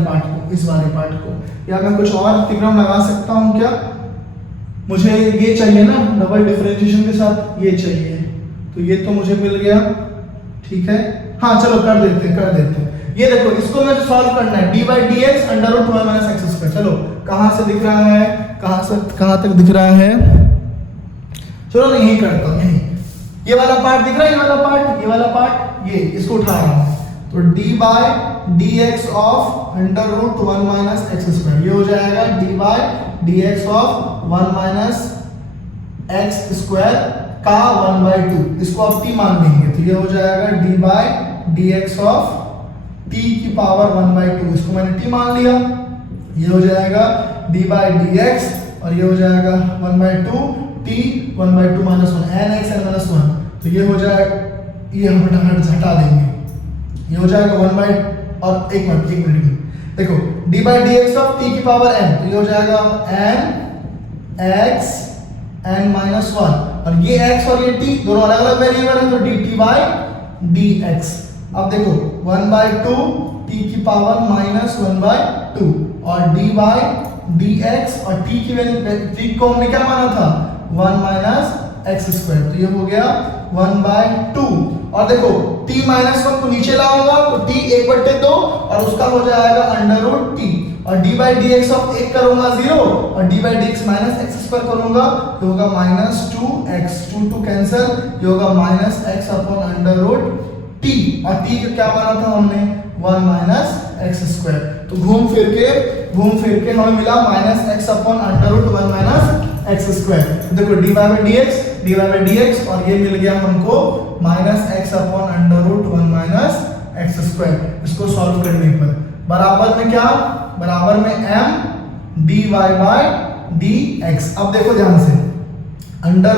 पार्ट को, या मैं कुछ और थ्योरम लगा सकता हूं क्या, मुझे ये चाहिए ना डबल डिफरेंशिएशन के साथ ये चाहिए, तो ये तो मुझे मिल गया, ठीक है। हाँ चलो कर देते हैं। ये देखो इसको मुझे सॉल्व करना है, d by dx under root 1 minus x square. चलो कहां से दिख रहा है, कहां तक दिख रहा है, चलो मैं यही करता हूं, यही ये वाला पार्ट दिख रहा है, ये वाला पार्ट ये इसको उठा रहा हूं, तो d by dx of under root 1 minus x square, ये हो जाएगा d by dx of 1 minus x square का 1/2, इसको आप t मान लेंगे, तो ये हो जाएगा d by dx of t की पावर 1/2, इसको मैंने t मान लिया, ये हो जाएगा d बाय dx, और ये हो जाएगा 1/2 t 1/2 minus 1 nx n minus 1, तो ये हो जाएगा, ये हम हटा देंगे, ये हो जाएगा 1 और एक मिनट देखो d by dx of t की पावर n, तो ये हो जाएगा n x n माइनस 1, और ये x और ये t दोनों अलग अलग वेरिएबल है, तो dt बाई dx। अब देखो 1/2 t की पावर माइनस 1/2 और d बाई dx, और t की वैल्यू t को हमने क्या माना था 1 माइनस एक्स स्क्वायर, तो ये हो गया 1/2, और देखो t माइनस 1 को नीचे लाऊंगा तो t 1/2 और उसका हो जाएगा अंडर रूट t, और d बाई dx ऑफ 1 करूंगा 0 और d by dx minus x square करूंगा तो होगा माइनस 2x, 2 कैंसिल, ये होगा minus x upon under root t, और t क्या माना था हमने 1 माइनस एक्स स्क्वायर, तो घूम फिर के हमें मिला minus x upon under root 1 minus x square. देखो dy बाई dx और ये मिल गया हमको minus x upon under root 1 minus x square. इसको सॉल्व करने पर बराबर में क्या, बराबर में m dy बाय dx। अब देखो ध्यान से, under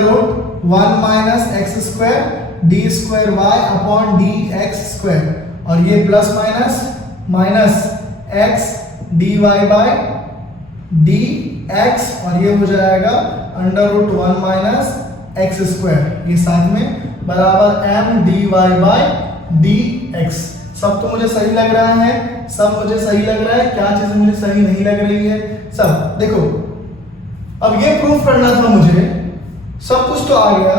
root 1 minus x square d square y upon d x square, और ये plus minus x d y by d x, और ये हो जाएगा under root 1 minus x square, ये साथ में बराबर m d y by d x. सब तो मुझे सही लग रहा है, सब मुझे सही लग रहा है, क्या चीज मुझे सही नहीं लग रही है? सब देखो, अब ये प्रूफ करना था मुझे, सब कुछ तो आ गया,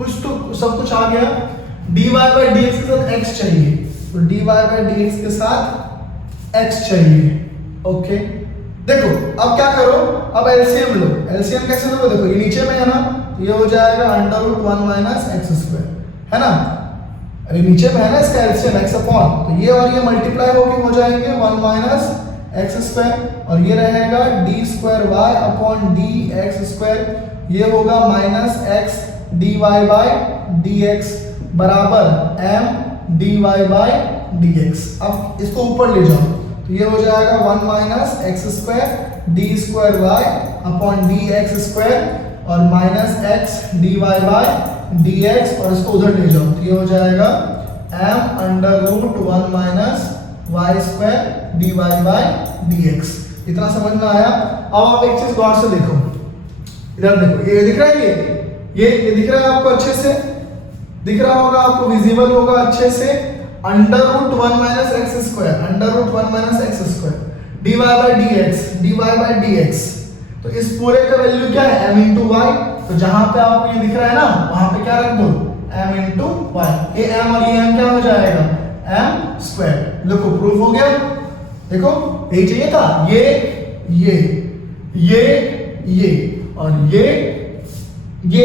सब कुछ आ गया, dy बाय dx के साथ x चाहिए, तो dy बाय dx के साथ x चाहिए। ओके, देखो अब क्या करो, अब एलसीएम लो। एलसीएम कैसे लो? देखो ये नीचे में है ना, तो ये हो जाएगा under root 1 minus x square, है ना, अरे नीचे में है ना इसका एलसीएम x अपॉन, तो ये और ये मल्टीप्लाई होके हो जाएंगे 1 माइनस एक्स स्क्वायर, और ये रहेगा d square y upon d x square, ये होगा minus x d y by d x बराबर m d y by d x. अब इसको ऊपर ले जाओ, तो ये हो जाएगा 1 minus x square d square y upon d x square और minus x d y by d x, और इसको उधर ले जाओ, तो ये हो जाएगा m under root 1 minus y square d y by d x. इतना समझ में आया? अब आप एक चीज गौर से देखो, इधर देखो, ये दिख रहा है, ये दिख रहा है आपको, अच्छे से दिख रहा होगा आपको, विजिबल होगा अच्छे से, under root 1 minus x square, under root 1 minus x square d y by d x, d y by d x. तो इस पूरे का वैल्यू क्या है? m into y. तो जहां पे आपको ये दिख रहा है ना, वहां पे क्या रख दो? m into y. ये m और ये m क्या हो जाएगा? m square. देखो प्रूफ हो गया, देखो यही चाहिए था, ये और ये।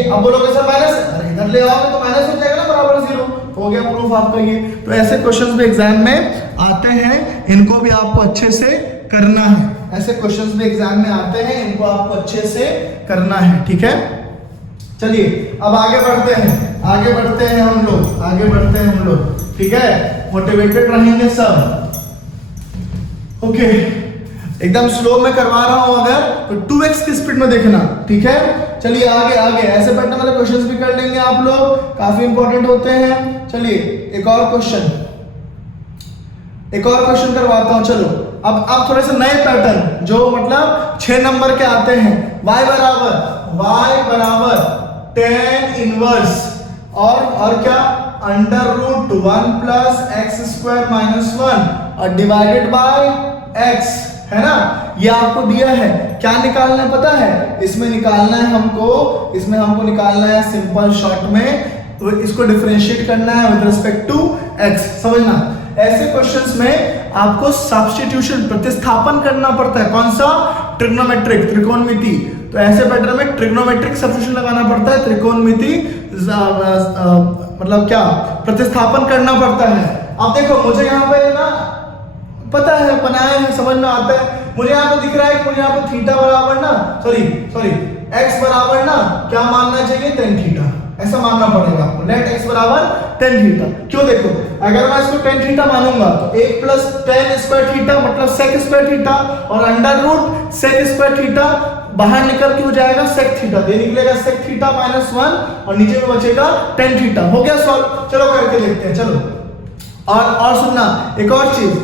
अब बोलोगे सर माइनस, अरे इधर ले आओगे तो माइनस हो जाएगा ना, बराबर 0 हो गया प्रूफ आपका ये। तो ऐसे क्वेश्चंस भी एग्जाम में आते हैं, इनको भी आपको अच्छे से करना है। ऐसे क्वेश्चंस भी एग्जाम में आते हैं, इनको आपको अच्छे से करना है, ठीक है। चलिए अब आगे बढ़ते हैं, आगे बढ़ते हैं हम लोग, ठीक है। मोटिवेटेड रहेंगे सब, ओके। एकदम स्लो में करवा रहा हूं अगर, तो 2x की स्पीड में देखना, ठीक है। चलिए आगे ऐसे पैटर्न वाले क्वेश्चंस भी कर लेंगे आप लोग, काफी इंपॉर्टेंट होते हैं। चलिए एक और क्वेश्चन करवाता हूं। चलो अब थोड़े से नए पैटर्न, जो मतलब 6 नंबर के आते हैं। y बराबर tan इनवर्स और क्या, under root 1 plus x square minus 1 और डिवाइडेड बाय x, है ना। ये आपको दिया है, क्या निकालना है पता है? इसमें निकालना है हमको निकालना है सिंपल शॉर्ट में, तो इसको डिफरेंशिएट करना है विद रिस्पेक्ट टू x। समझना, ऐसे क्वेश्चंस में आपको सब्स्टिट्यूशन, प्रतिस्थापन करना पड़ता है। कौन सा? ट्रिग्नोमेट्रिक, त्रिकोणमिति। तो ऐसे पैटर्न में ट्रिग्नोमेट्रिक सब्स्टिट्यूशन लगाना पड़ता है, त्रिकोणमिति मतलब क्या, प्रतिस्थापन करना पड़ता है। अब देखो मुझे यहाँ पे ना पता है, बनाए हैं, समझ में आता है। मुझे यहाँ पे दिख रहा है कि मुझे यहाँ पे थीटा बराबर ना, सॉरी x बराबर ना क्या मानना चाहिए? tan थीटा, ऐसा मानना पड़ेगा आपको। लेट x बराबर tan थीटा। क्यों? देखो अगर मैं इसको tan थीटा मानूंगा तो 1 प्लस tan स्क्वायर थीटा मतलब sec स्क्वायर थीटा, और under root sec square theta बाहर निकल के हो जाएगा sec थीटा, दे निकलेगा sec थीटा माइनस 1 और नीचे में बचेगा tan थीटा। हो गया सॉल्व। चलो करके देखते हैं, चलो। और सुनना एक और चीज,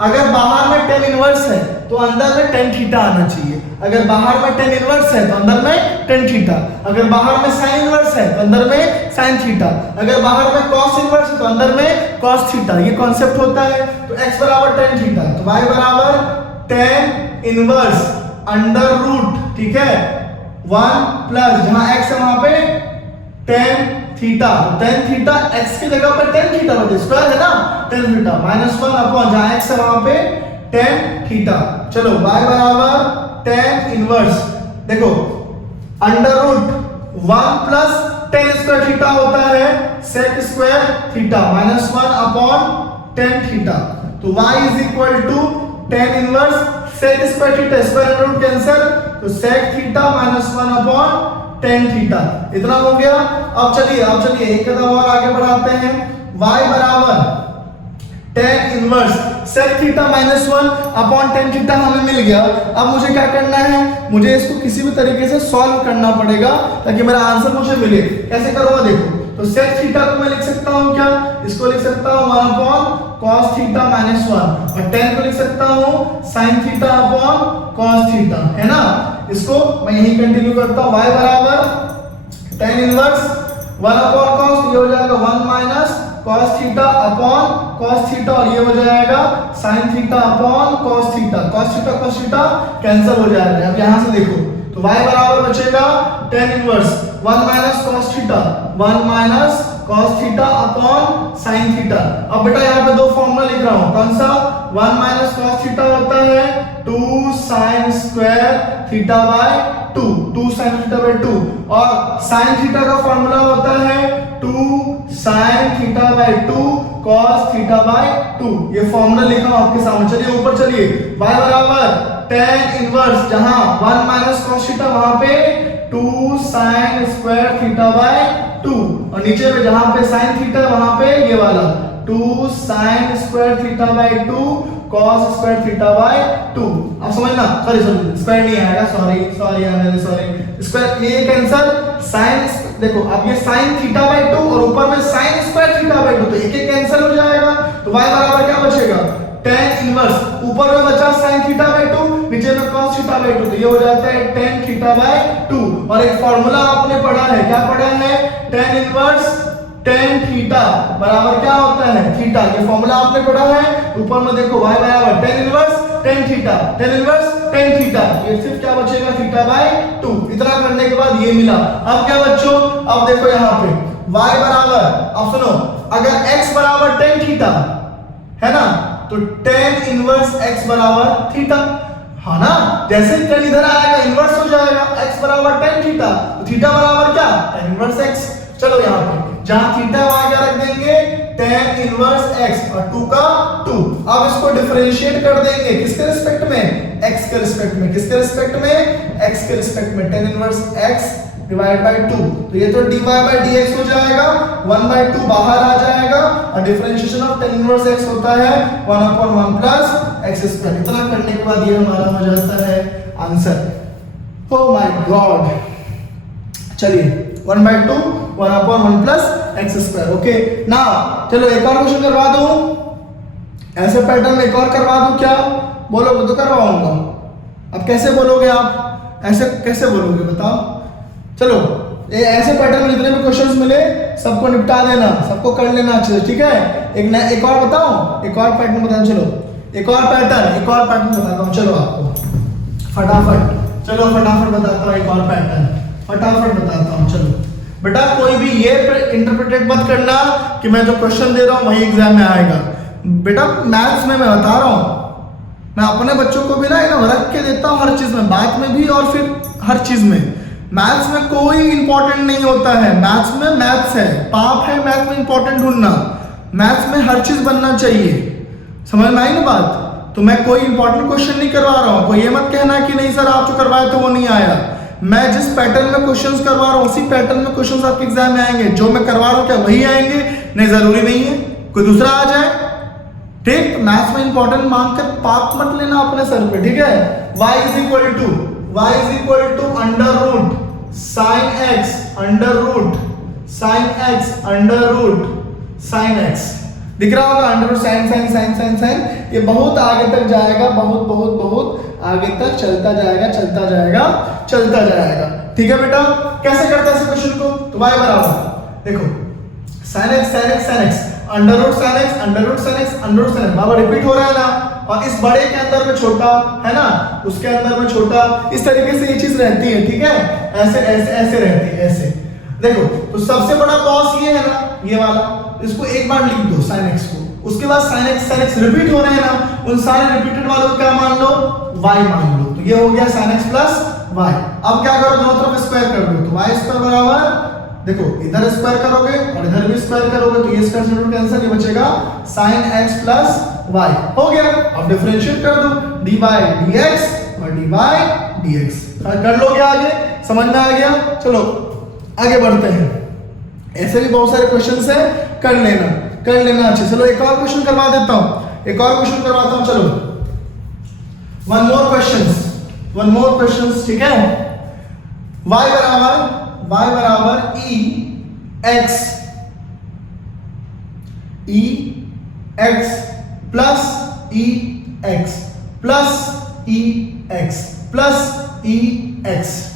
अगर बाहर में tan इनवर्स है तो अंदर में tan थीटा आना चाहिए। अगर बाहर में tan इनवर्स है तो अंदर में tan थीटा, अगर बाहर में sin इनवर्स है तो अंदर में sin थीटा, अगर बाहर में cos इनवर्स है तो अंदर में cos थीटा। ये कॉन्सेप्ट होता है। तो x बराबर tan थीटा, तो y बराबर tan इनवर्स अंडर रूट, ठीक है, 1 प्लस जहां x है वहां पे tan theta, tan theta x की जगह पर tan थीटा बचे, स्क्वायर है ना, tan थीटा माइनस 1 अपॉन जहां x है वहां पे tan थीटा। चलो y बराबर tan इनवर्स, देखो under root 1 plus tan square theta होता है sec square theta minus 1 upon tan theta. तो y is equal to tan inverse sec square theta, square root cancel, तो sec theta minus 1 upon tan theta. इतना हो गया। अब चलिए एक कदम और आगे बढ़ाते हैं। y बराबर tan inverse sec theta -1 upon tan theta हमें मिल गया। अब मुझे क्या करना है, मुझे इसको किसी भी तरीके से सॉल्व करना पड़ेगा ताकि मेरा आंसर मुझे मिले। कैसे करूंगा देखो, तो sec थीटा को मैं लिख सकता हूं क्या, इसको लिख सकता हूं 1 अपॉन cos थीटा -1 और tan को लिख सकता हूं sin theta upon cos theta, है ना। इसको मैं यही कंटिन्यू करता हूं, y बराबर tan इनवर्स 1 अपॉन cos, ये हो जाएगा 1 minus cos theta upon cos theta और ये हो जाएगा sin theta upon cos theta. cos theta cancel हो जाएगा। अब यहां से देखो तो y बराबर बचेगा tan inverse 1 minus cos theta 1 minus cos theta upon sin theta. अब बेटा यहाँ पे दो फॉर्मूला लिख रहा हूँ, कौन सा, 1 माइनस cos थीटा होता है 2 sin square theta by 2 sin theta by 2 और sin थीटा का फॉर्मूला होता है 2 sin theta by 2 cos theta by 2। ये फॉर्मूला लिखा हूं आपके सामने। चलिए ऊपर चलिए, y बराबर tan इनवर्स जहां 1 माइनस cos थीटा वहां पे 2 sin स्क्वायर थीटा बाय 2 और नीचे में जहां पे sin थीटा वहां पे ये वाला 2 sin square theta by 2 cos square theta by 2। अब समझना, सॉरी स्क्वायर नहीं आएगा, सॉरी स्क्वायर ये कैंसिल, sin देखो अब ये sin थीटा बाय 2 और ऊपर में sin स्क्वायर थीटा बाय 2 तो एक एक कैंसिल हो जाएगा। तो y बराबर क्या बचेगा, tan इनवर्स ऊपर में बचा sin थीटा बाय 2 नीचे में cos थीटा बाय 2 तो ये हो जाता है tan थीटा बाय 2। और एक फार्मूला आपने पढ़ा है, क्या पढ़ा है, tan इनवर्स tan थीटा बराबर क्या होता है थीटा। ये फार्मूला आपने पढ़ा है। ऊपर में देखो y बराबर tan inverse tan theta tan inverse tan theta, ये सिर्फ क्या बचेगा थीटा बाय 2। इतना करने के बाद ये मिला। अब क्या बच्चों, अब देखो यहाँ पे y बराबर, अब सुनो, अगर x बराबर tan थीटा है ना तो tan इनवर्स x बराबर थीटा, हाँ ना। जैसे tan इधर आएगा इनवर्स हो जाएगा, x बराबर tan थीटा तो थीटा बराबर क्या tan इनवर्स x। चलो यहाँ पे जहां थीटा वहां क्या रख देंगे tan इनवर्स x और 2 का 2। अब इसको डिफरेंशिएट कर देंगे किसके रिस्पेक्ट में, x के रिस्पेक्ट में। किसके रिस्पेक्ट में, x के रिस्पेक्ट में। tan inverse x divide by 2 तो ये तो dy बाय dx हो जाएगा, 1/2 बाहर आ जाएगा और differentiation of tan inverse x होता है 1/1 प्लस x स्क्वायर। इतना करने के बाद ये हमारा हो जाता है आंसर। ओह माय गॉड, चलिए 1/2 1/1 प्लस x स्क्वायर। ओके ना, चलो एक और क्वेश्चन करवा दूं, ऐसे पैटर्न में एक और करवा दूं क्या, बोलोगे तो करवाऊंगा। अब कैसे बोलोगे आप, ऐसे कैसे बोलोगे बताओ। चलो ये ऐसे पैटर्न में जितने भी क्वेश्चंस मिले सबको निपटा देना, सबको कर लेना अच्छे से, ठीक है। एक और बताऊं, एक और पैटर्न बताऊं, चलो एक और पैटर्न बताता हूं, चलो आपको फटाफट, चलो फटाफट बताता हूं, एक और पैटर्न फटाफट बताता हूं। चलो बेटा कोई भी ये इंटरप्रेटेट मत करना कि मैं जो क्वेश्चन दे रहा हूं वही एग्जाम में आएगा। बेटा मैथ्स में मैं बता रहा हूं, मैं अपने बच्चों को भी ना रख के देता हूं हर चीज में, बात में भी और फिर हर चीज में। मैथ्स में कोई इंपॉर्टेंट नहीं होता है, मैथ्स में मैथ्स है, पाप है मैथ्स में इंपॉर्टेंट ढूंढना। मैथ्स में हर चीज बनना चाहिए, समझ में आई ना बात। तो मैं कोई इंपॉर्टेंट क्वेश्चन नहीं करवा रहा हूं, कोई ये मत कहना कि नहीं सर आप जो करवाए थे वो नहीं आया। मैं जिस पैटर्न में क्वेश्चंस करवा रहा हूं उसी पैटर्न में क्वेश्चंस आपके एग्जाम में आएंगे। जो मैं करवा रहा हूं क्या वही आएंगे, नहीं जरूरी नहीं है कोई दूसरा आ जाए, ठीक। मैथ्स में इंपॉर्टेंट मांग कर पाप मत लेना अपने सर पे, ठीक है। y is equal to under root sine x under root sine x, दिख रहा होगा अंडर रूट साइन। ये बहुत आगे तक जाएगा, बहुत आगे तक चलता जाएगा, ठीक है बेटा। कैसे करते हैं इस क्वेश्चन को, तो y बराबर देखो sin x under root sin x बाबा रिपीट हो रहा है ना, और इस बड़े के अंदर में छोटा है ना, उसके अंदर में छोटा, इस तरीके से ये चीज रहती है, ठीक है। ऐसे रहती है, ऐसे देखो। तो सबसे बड़ा कॉस ये है ना, ये वाला, इसको एक बार लिख दो sin x को, उसके बाद sin x रिपीट हो रहे हैं ना, उन सारे रिपीटेड वालों को क्या मान लो, y मान लो। तो ये हो गया sin x प्लस y। अब क्या करो, दोनों तरफ स्क्वायर कर दो, तो y स्क्वायर बराबर देखो इधर स्क्वायर करोगे और इधर भी स्क्वायर करोगे तो ये स्क्वायर से रूट कैंसिल, ये बचेगा sin x प्लस y हो गया। अब डिफरेंशिएट कर दो dy dx और dy dx, कर लोगे आगे, समझ में आ गया। चलो आगे बढ़ते हैं, ऐसे भी बहुत सारे क्वेश्चंस हैं, कर लेना। कर लेना अच्छे। चलो एक और क्वेश्चन करवा देता हूं, एक और क्वेश्चन करवाता हूं। चलो वन मोर क्वेश्चंस, ठीक है। y बराबर e x,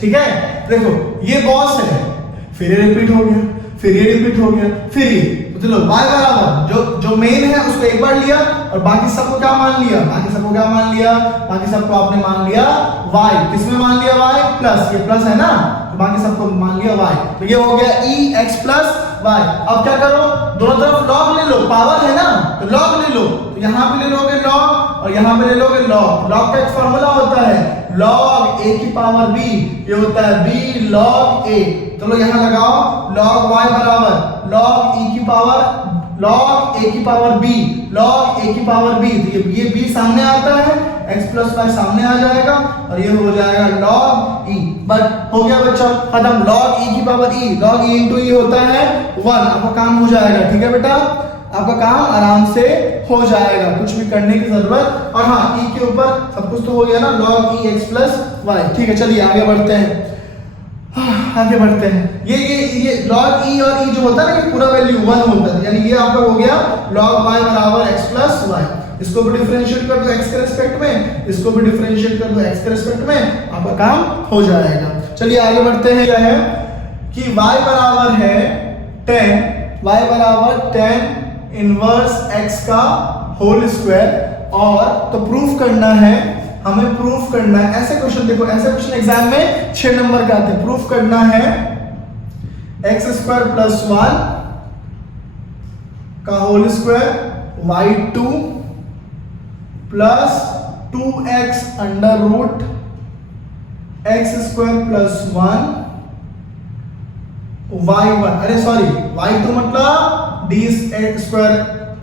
ठीक है। देखो ये बॉस है, फिर ये रिपीट हो गया, फिर ये रिपीट हो गया, फिर ये। तो चलो y बराबर जो मेन है उसको एक बार लिया और बाकी सबको क्या मान लिया, बाकी सबको आपने मान लिया y। किसमें मान लिया y? प्लस, ये प्लस है ना, तो बाकी सबको मान लिया y। तो ये हो गया e x प्लस y। अब क्या करो, दोनों तरफ लॉग ले लो, पावर है ना तो लॉग ले लो। तो यहाँ पे ले लोगे लॉग और यहाँ पे ले लोगे लॉग। लॉग का एक फॉर्मूला होता है log a की पावर b, ये होता है b log a। चलो यहाँ लगाओ, log y बराबर log a की पावर b, log a की पावर b। तो ये b सामने आता है, x प्लस y सामने आ जाएगा और ये हो जाएगा log e। बट हो गया बच्चों खत्म, log e की power e, log e into e होता है 1। आपका काम हो जाएगा, ठीक है बेटा, आपका काम आराम से हो जाएगा, कुछ भी करने की जरूरत। और हाँ e के ऊपर सब कुछ तो हो गया ना, log e x plus y। ठीक है चलिए आगे बढ़ते हैं, ये log e और e जो होता है ना, ये पूरा वैल्यू 1 होता है, यानी ये आपका हो गया log y बराबर x प्लस y। इसको भी डिफरेंशिएट कर दो x के रिस्पेक्ट में, इसको भी डिफरेंशिएट कर दो x के रिस्पेक्ट में, आपका काम हो जाएगा। चलिए आगे बढ़ते हैं। क्या है कि y बराबर है 10 इनवर्स x का होल स्क्वायर। और तो प्रूफ करना है, हमें प्रूफ करना है। ऐसे क्वेश्चन देखो, ऐसे क्वेश्चन एग्जाम में 6 नंबर का आते हैं। प्रूफ करना है x स्क्वायर प्लस 1 का whole square y2 plus 2x under root x square plus 1 y1, अरे सॉरी y2 मतलब d square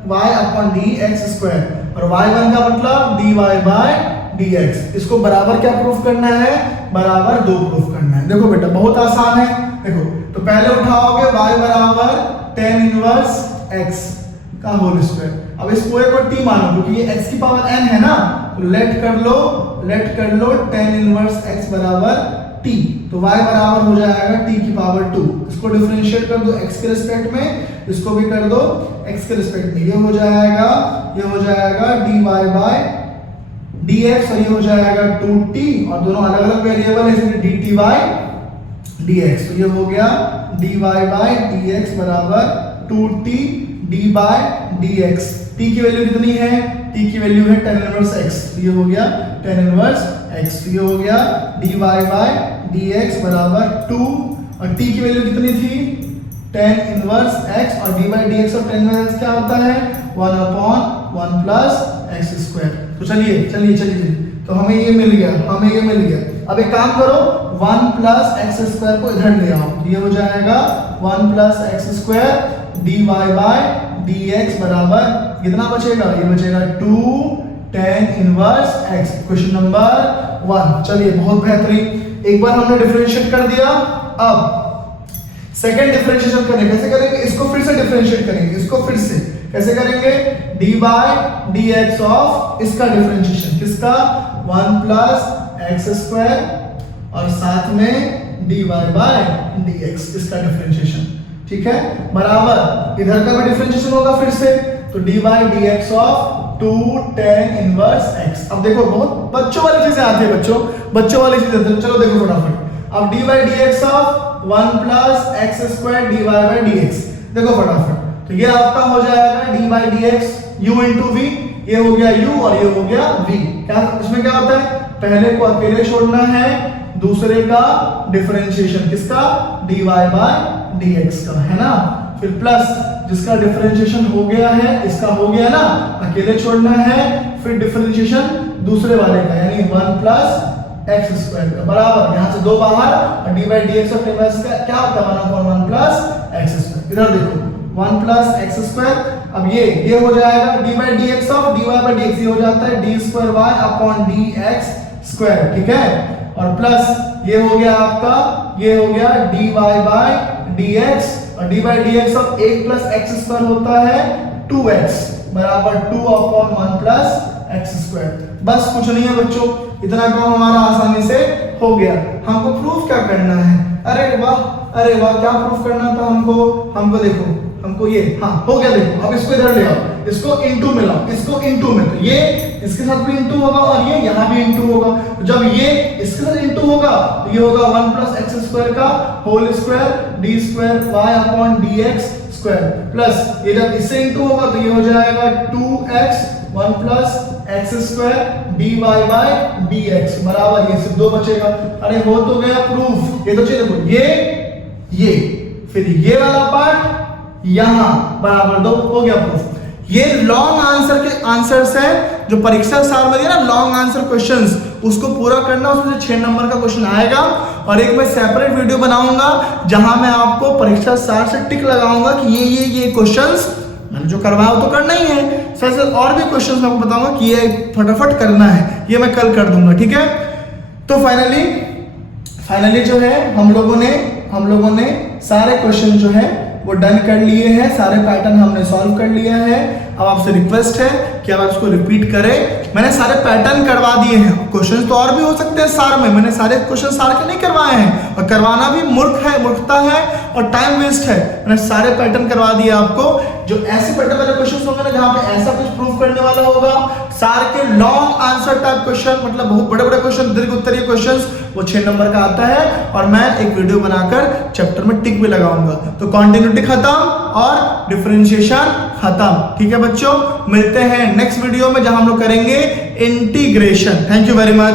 y upon dx square और y1 का मतलब dy बाय dx। इसको बराबर क्या प्रूफ करना है, बराबर 2 प्रूफ करना है। देखो बेटा बहुत आसान है, देखो तो पहले उठाओगे y बराबर 10 इनवर्स x का होल स्क्वायर। अब इस पूरे को t मानो क्योंकि ये x की पावर n है ना, तो लेट कर लो 10 इनवर्स x बराबर t। तो y बराबर हो जाएगा t की पावर 2। इसको डिफरेंशिएट कर दो x के रिस्पेक्ट में, इसको भी कर दो x के रिस्पेक्ट में। ये हो जाएगा dy बाय dx और ये हो जाएगा 2t और दोनों अलग अलग वेरिएबल है इसलिए dt बाय dx। तो ये हो गया dy बाय dx बराबर 2t d by dx। t की वैल्यू कितनी है, t की वैल्यू है 10 इनवर्स x। तो ये हो गया 10 इनवर्स x। तो ये हो गया dy बाय dx बराबर 2 और t की वैल्यू कितनी थी 10 इनवर्स x और d बाय dx और 10 इनवर्स x क्या होता है 1 अपॉन 1 प्लस x स्क्वायर। तो चलिए तो हमें ये मिल गया। अब एक काम करो 1 प्लस x स्क्वायर को इधर ले आओ, ये हो जाएगा 1 plus x square dy by dx बराबर कितना बचेगा, ये बचेगा 2 10 इनवर्स x। Question number 1। चलिए बहुत बेहतरीन, एक बार हमने डिफरेंशिएट कर दिया। अब सेकंड डिफरेंशिएशन करेंगे, कैसे करेंगे, इसको फिर से डिफरेंशिएट करेंगे, इसको फिर से कैसे करेंगे, d बाय dx ऑफ इसका डिफरेंशिएशन, किसका 1 प्लस x स्क्वायर और साथ में dy बाय dx इसका डिफरेंशिएशन। ठीक है, बराबर इधर का भी डिफरेंशिएशन होगा फिर से, तो d by dx of 2 10 inverse x। अब देखो बहुत बच्चों वाली चीजें आती है, बच्चों वाली चीजें आती है। चलो देखो फटाफट, अब d by dx of 1 plus x square dy by dx। देखो फटाफट, तो ये आपका हो जाएगा d by dx u into v। ये हो गया u और ये हो गया v। क्या इसमें क्या होता है, पहले को अकेले छोड़ना है, दूसरे का डिफरेंशिएशन, किसका dy बाय dx का, है ना। फिर प्लस जिसका डिफरेंशिएशन हो गया है, इसका हो गया ना, अकेले छोड़ना है, फिर डिफरेंशिएशन दूसरे वाले का यानी 1 प्लस x स्क्वायर का बराबर यहां से 2 बाहर और d by dx of inverse का क्या होता है 1 प्लस x स्क्वायर। इधर देखो 1 प्लस x स्क्वायर। अब ये हो जाएगा d by dx of dy by dx, ये हो जाता है d square y upon dx square. ठीक है, और प्लस ये हो गया आपका, ये हो गया dy बाय dx और d by dx of 1 plus x square होता है 2x बराबर 2/1 प्लस एक्स स्क्वायर। बस कुछ नहीं है बच्चों, इतना काम हमारा आसानी से हो गया। हमको प्रूफ क्या करना है? अरे वाह, क्या प्रूफ करना था हमको देखो, हमको ये हाँ हो गया। देखो अब इसको इधर ले आओ, इसको इनटू में लाओ, इसको इनटू में, तो ये इसके साथ भी इनटू होगा और ये यहाँ भी इनटू होगा। तो जब ये इसके साथ इनटू होगा तो ये होगा 1 प्लस एक्स स्क्वायर का whole square d square y upon d x square plus ये जब इससे इनटू होगा तो ये हो जाएगा 2x 1 plus x square d y by d x बराबर ये सिर्फ 2 बचेगा। अरे हो तो गया प्रूफ। ये तो चाहिए देखो, ये फिर ये वाला पार्ट यहां बराबर 2 हो गया प्रूफ। ये लॉन्ग आंसर के आंसर्स है जो परीक्षा सार में दिया ना, लॉन्ग आंसर क्वेश्चंस, उसको पूरा करना, उसमें से 6 नंबर का क्वेश्चन आएगा। और एक मैं सेपरेट वीडियो बनाऊंगा जहां मैं आपको परीक्षा सार से टिक लगाऊंगा कि ये क्वेश्चंस मैंने जो करवाया वो तो करना ही है, साथ और भी क्वेश्चंस मैं आपको बताऊंगा कि ये फटाफट करना है, ये मैं कल कर दूंगा, ठीक है। तो फाइनली जो है हम लोगों ने सारे क्वेश्चन जो है वो डन कर लिए हैं, सारे पैटर्न हमने सॉल्व कर लिया है। अब आपसे रिक्वेस्ट है कि आप इसको रिपीट करें। मैंने सारे पैटर्न करवा दिए हैं, क्वेश्चन तो और भी हो सकते हैं सार में, मैंने सारे क्वेश्चन सार के नहीं करवाए हैं और करवाना भी मूर्खता है और टाइम वेस्ट है। मैंने सारे पैटर्न करवा दिए आपको। जो ऐसे पैटर्न वाले क्वेश्चन होंगे ना जहां पे ऐसा कुछ प्रूव करने वाला होगा, सार के लॉन्ग आंसर टाइप क्वेश्चन, मतलब बहुत बड़े क्वेश्चन, दीर्घ उत्तरीय क्वेश्चंस, वो 6 नंबर का आता है और मैं एक वीडियो बनाकर चैप्टर में टिक भी लगाऊंगा। तो कॉन्टिन्यूटी खत्म और डिफरेंशिएशन खत्म, ठीक है बच्चों। मिलते हैं नेक्स्ट वीडियो में जहां हम लोग करेंगे integration. Thank you very much.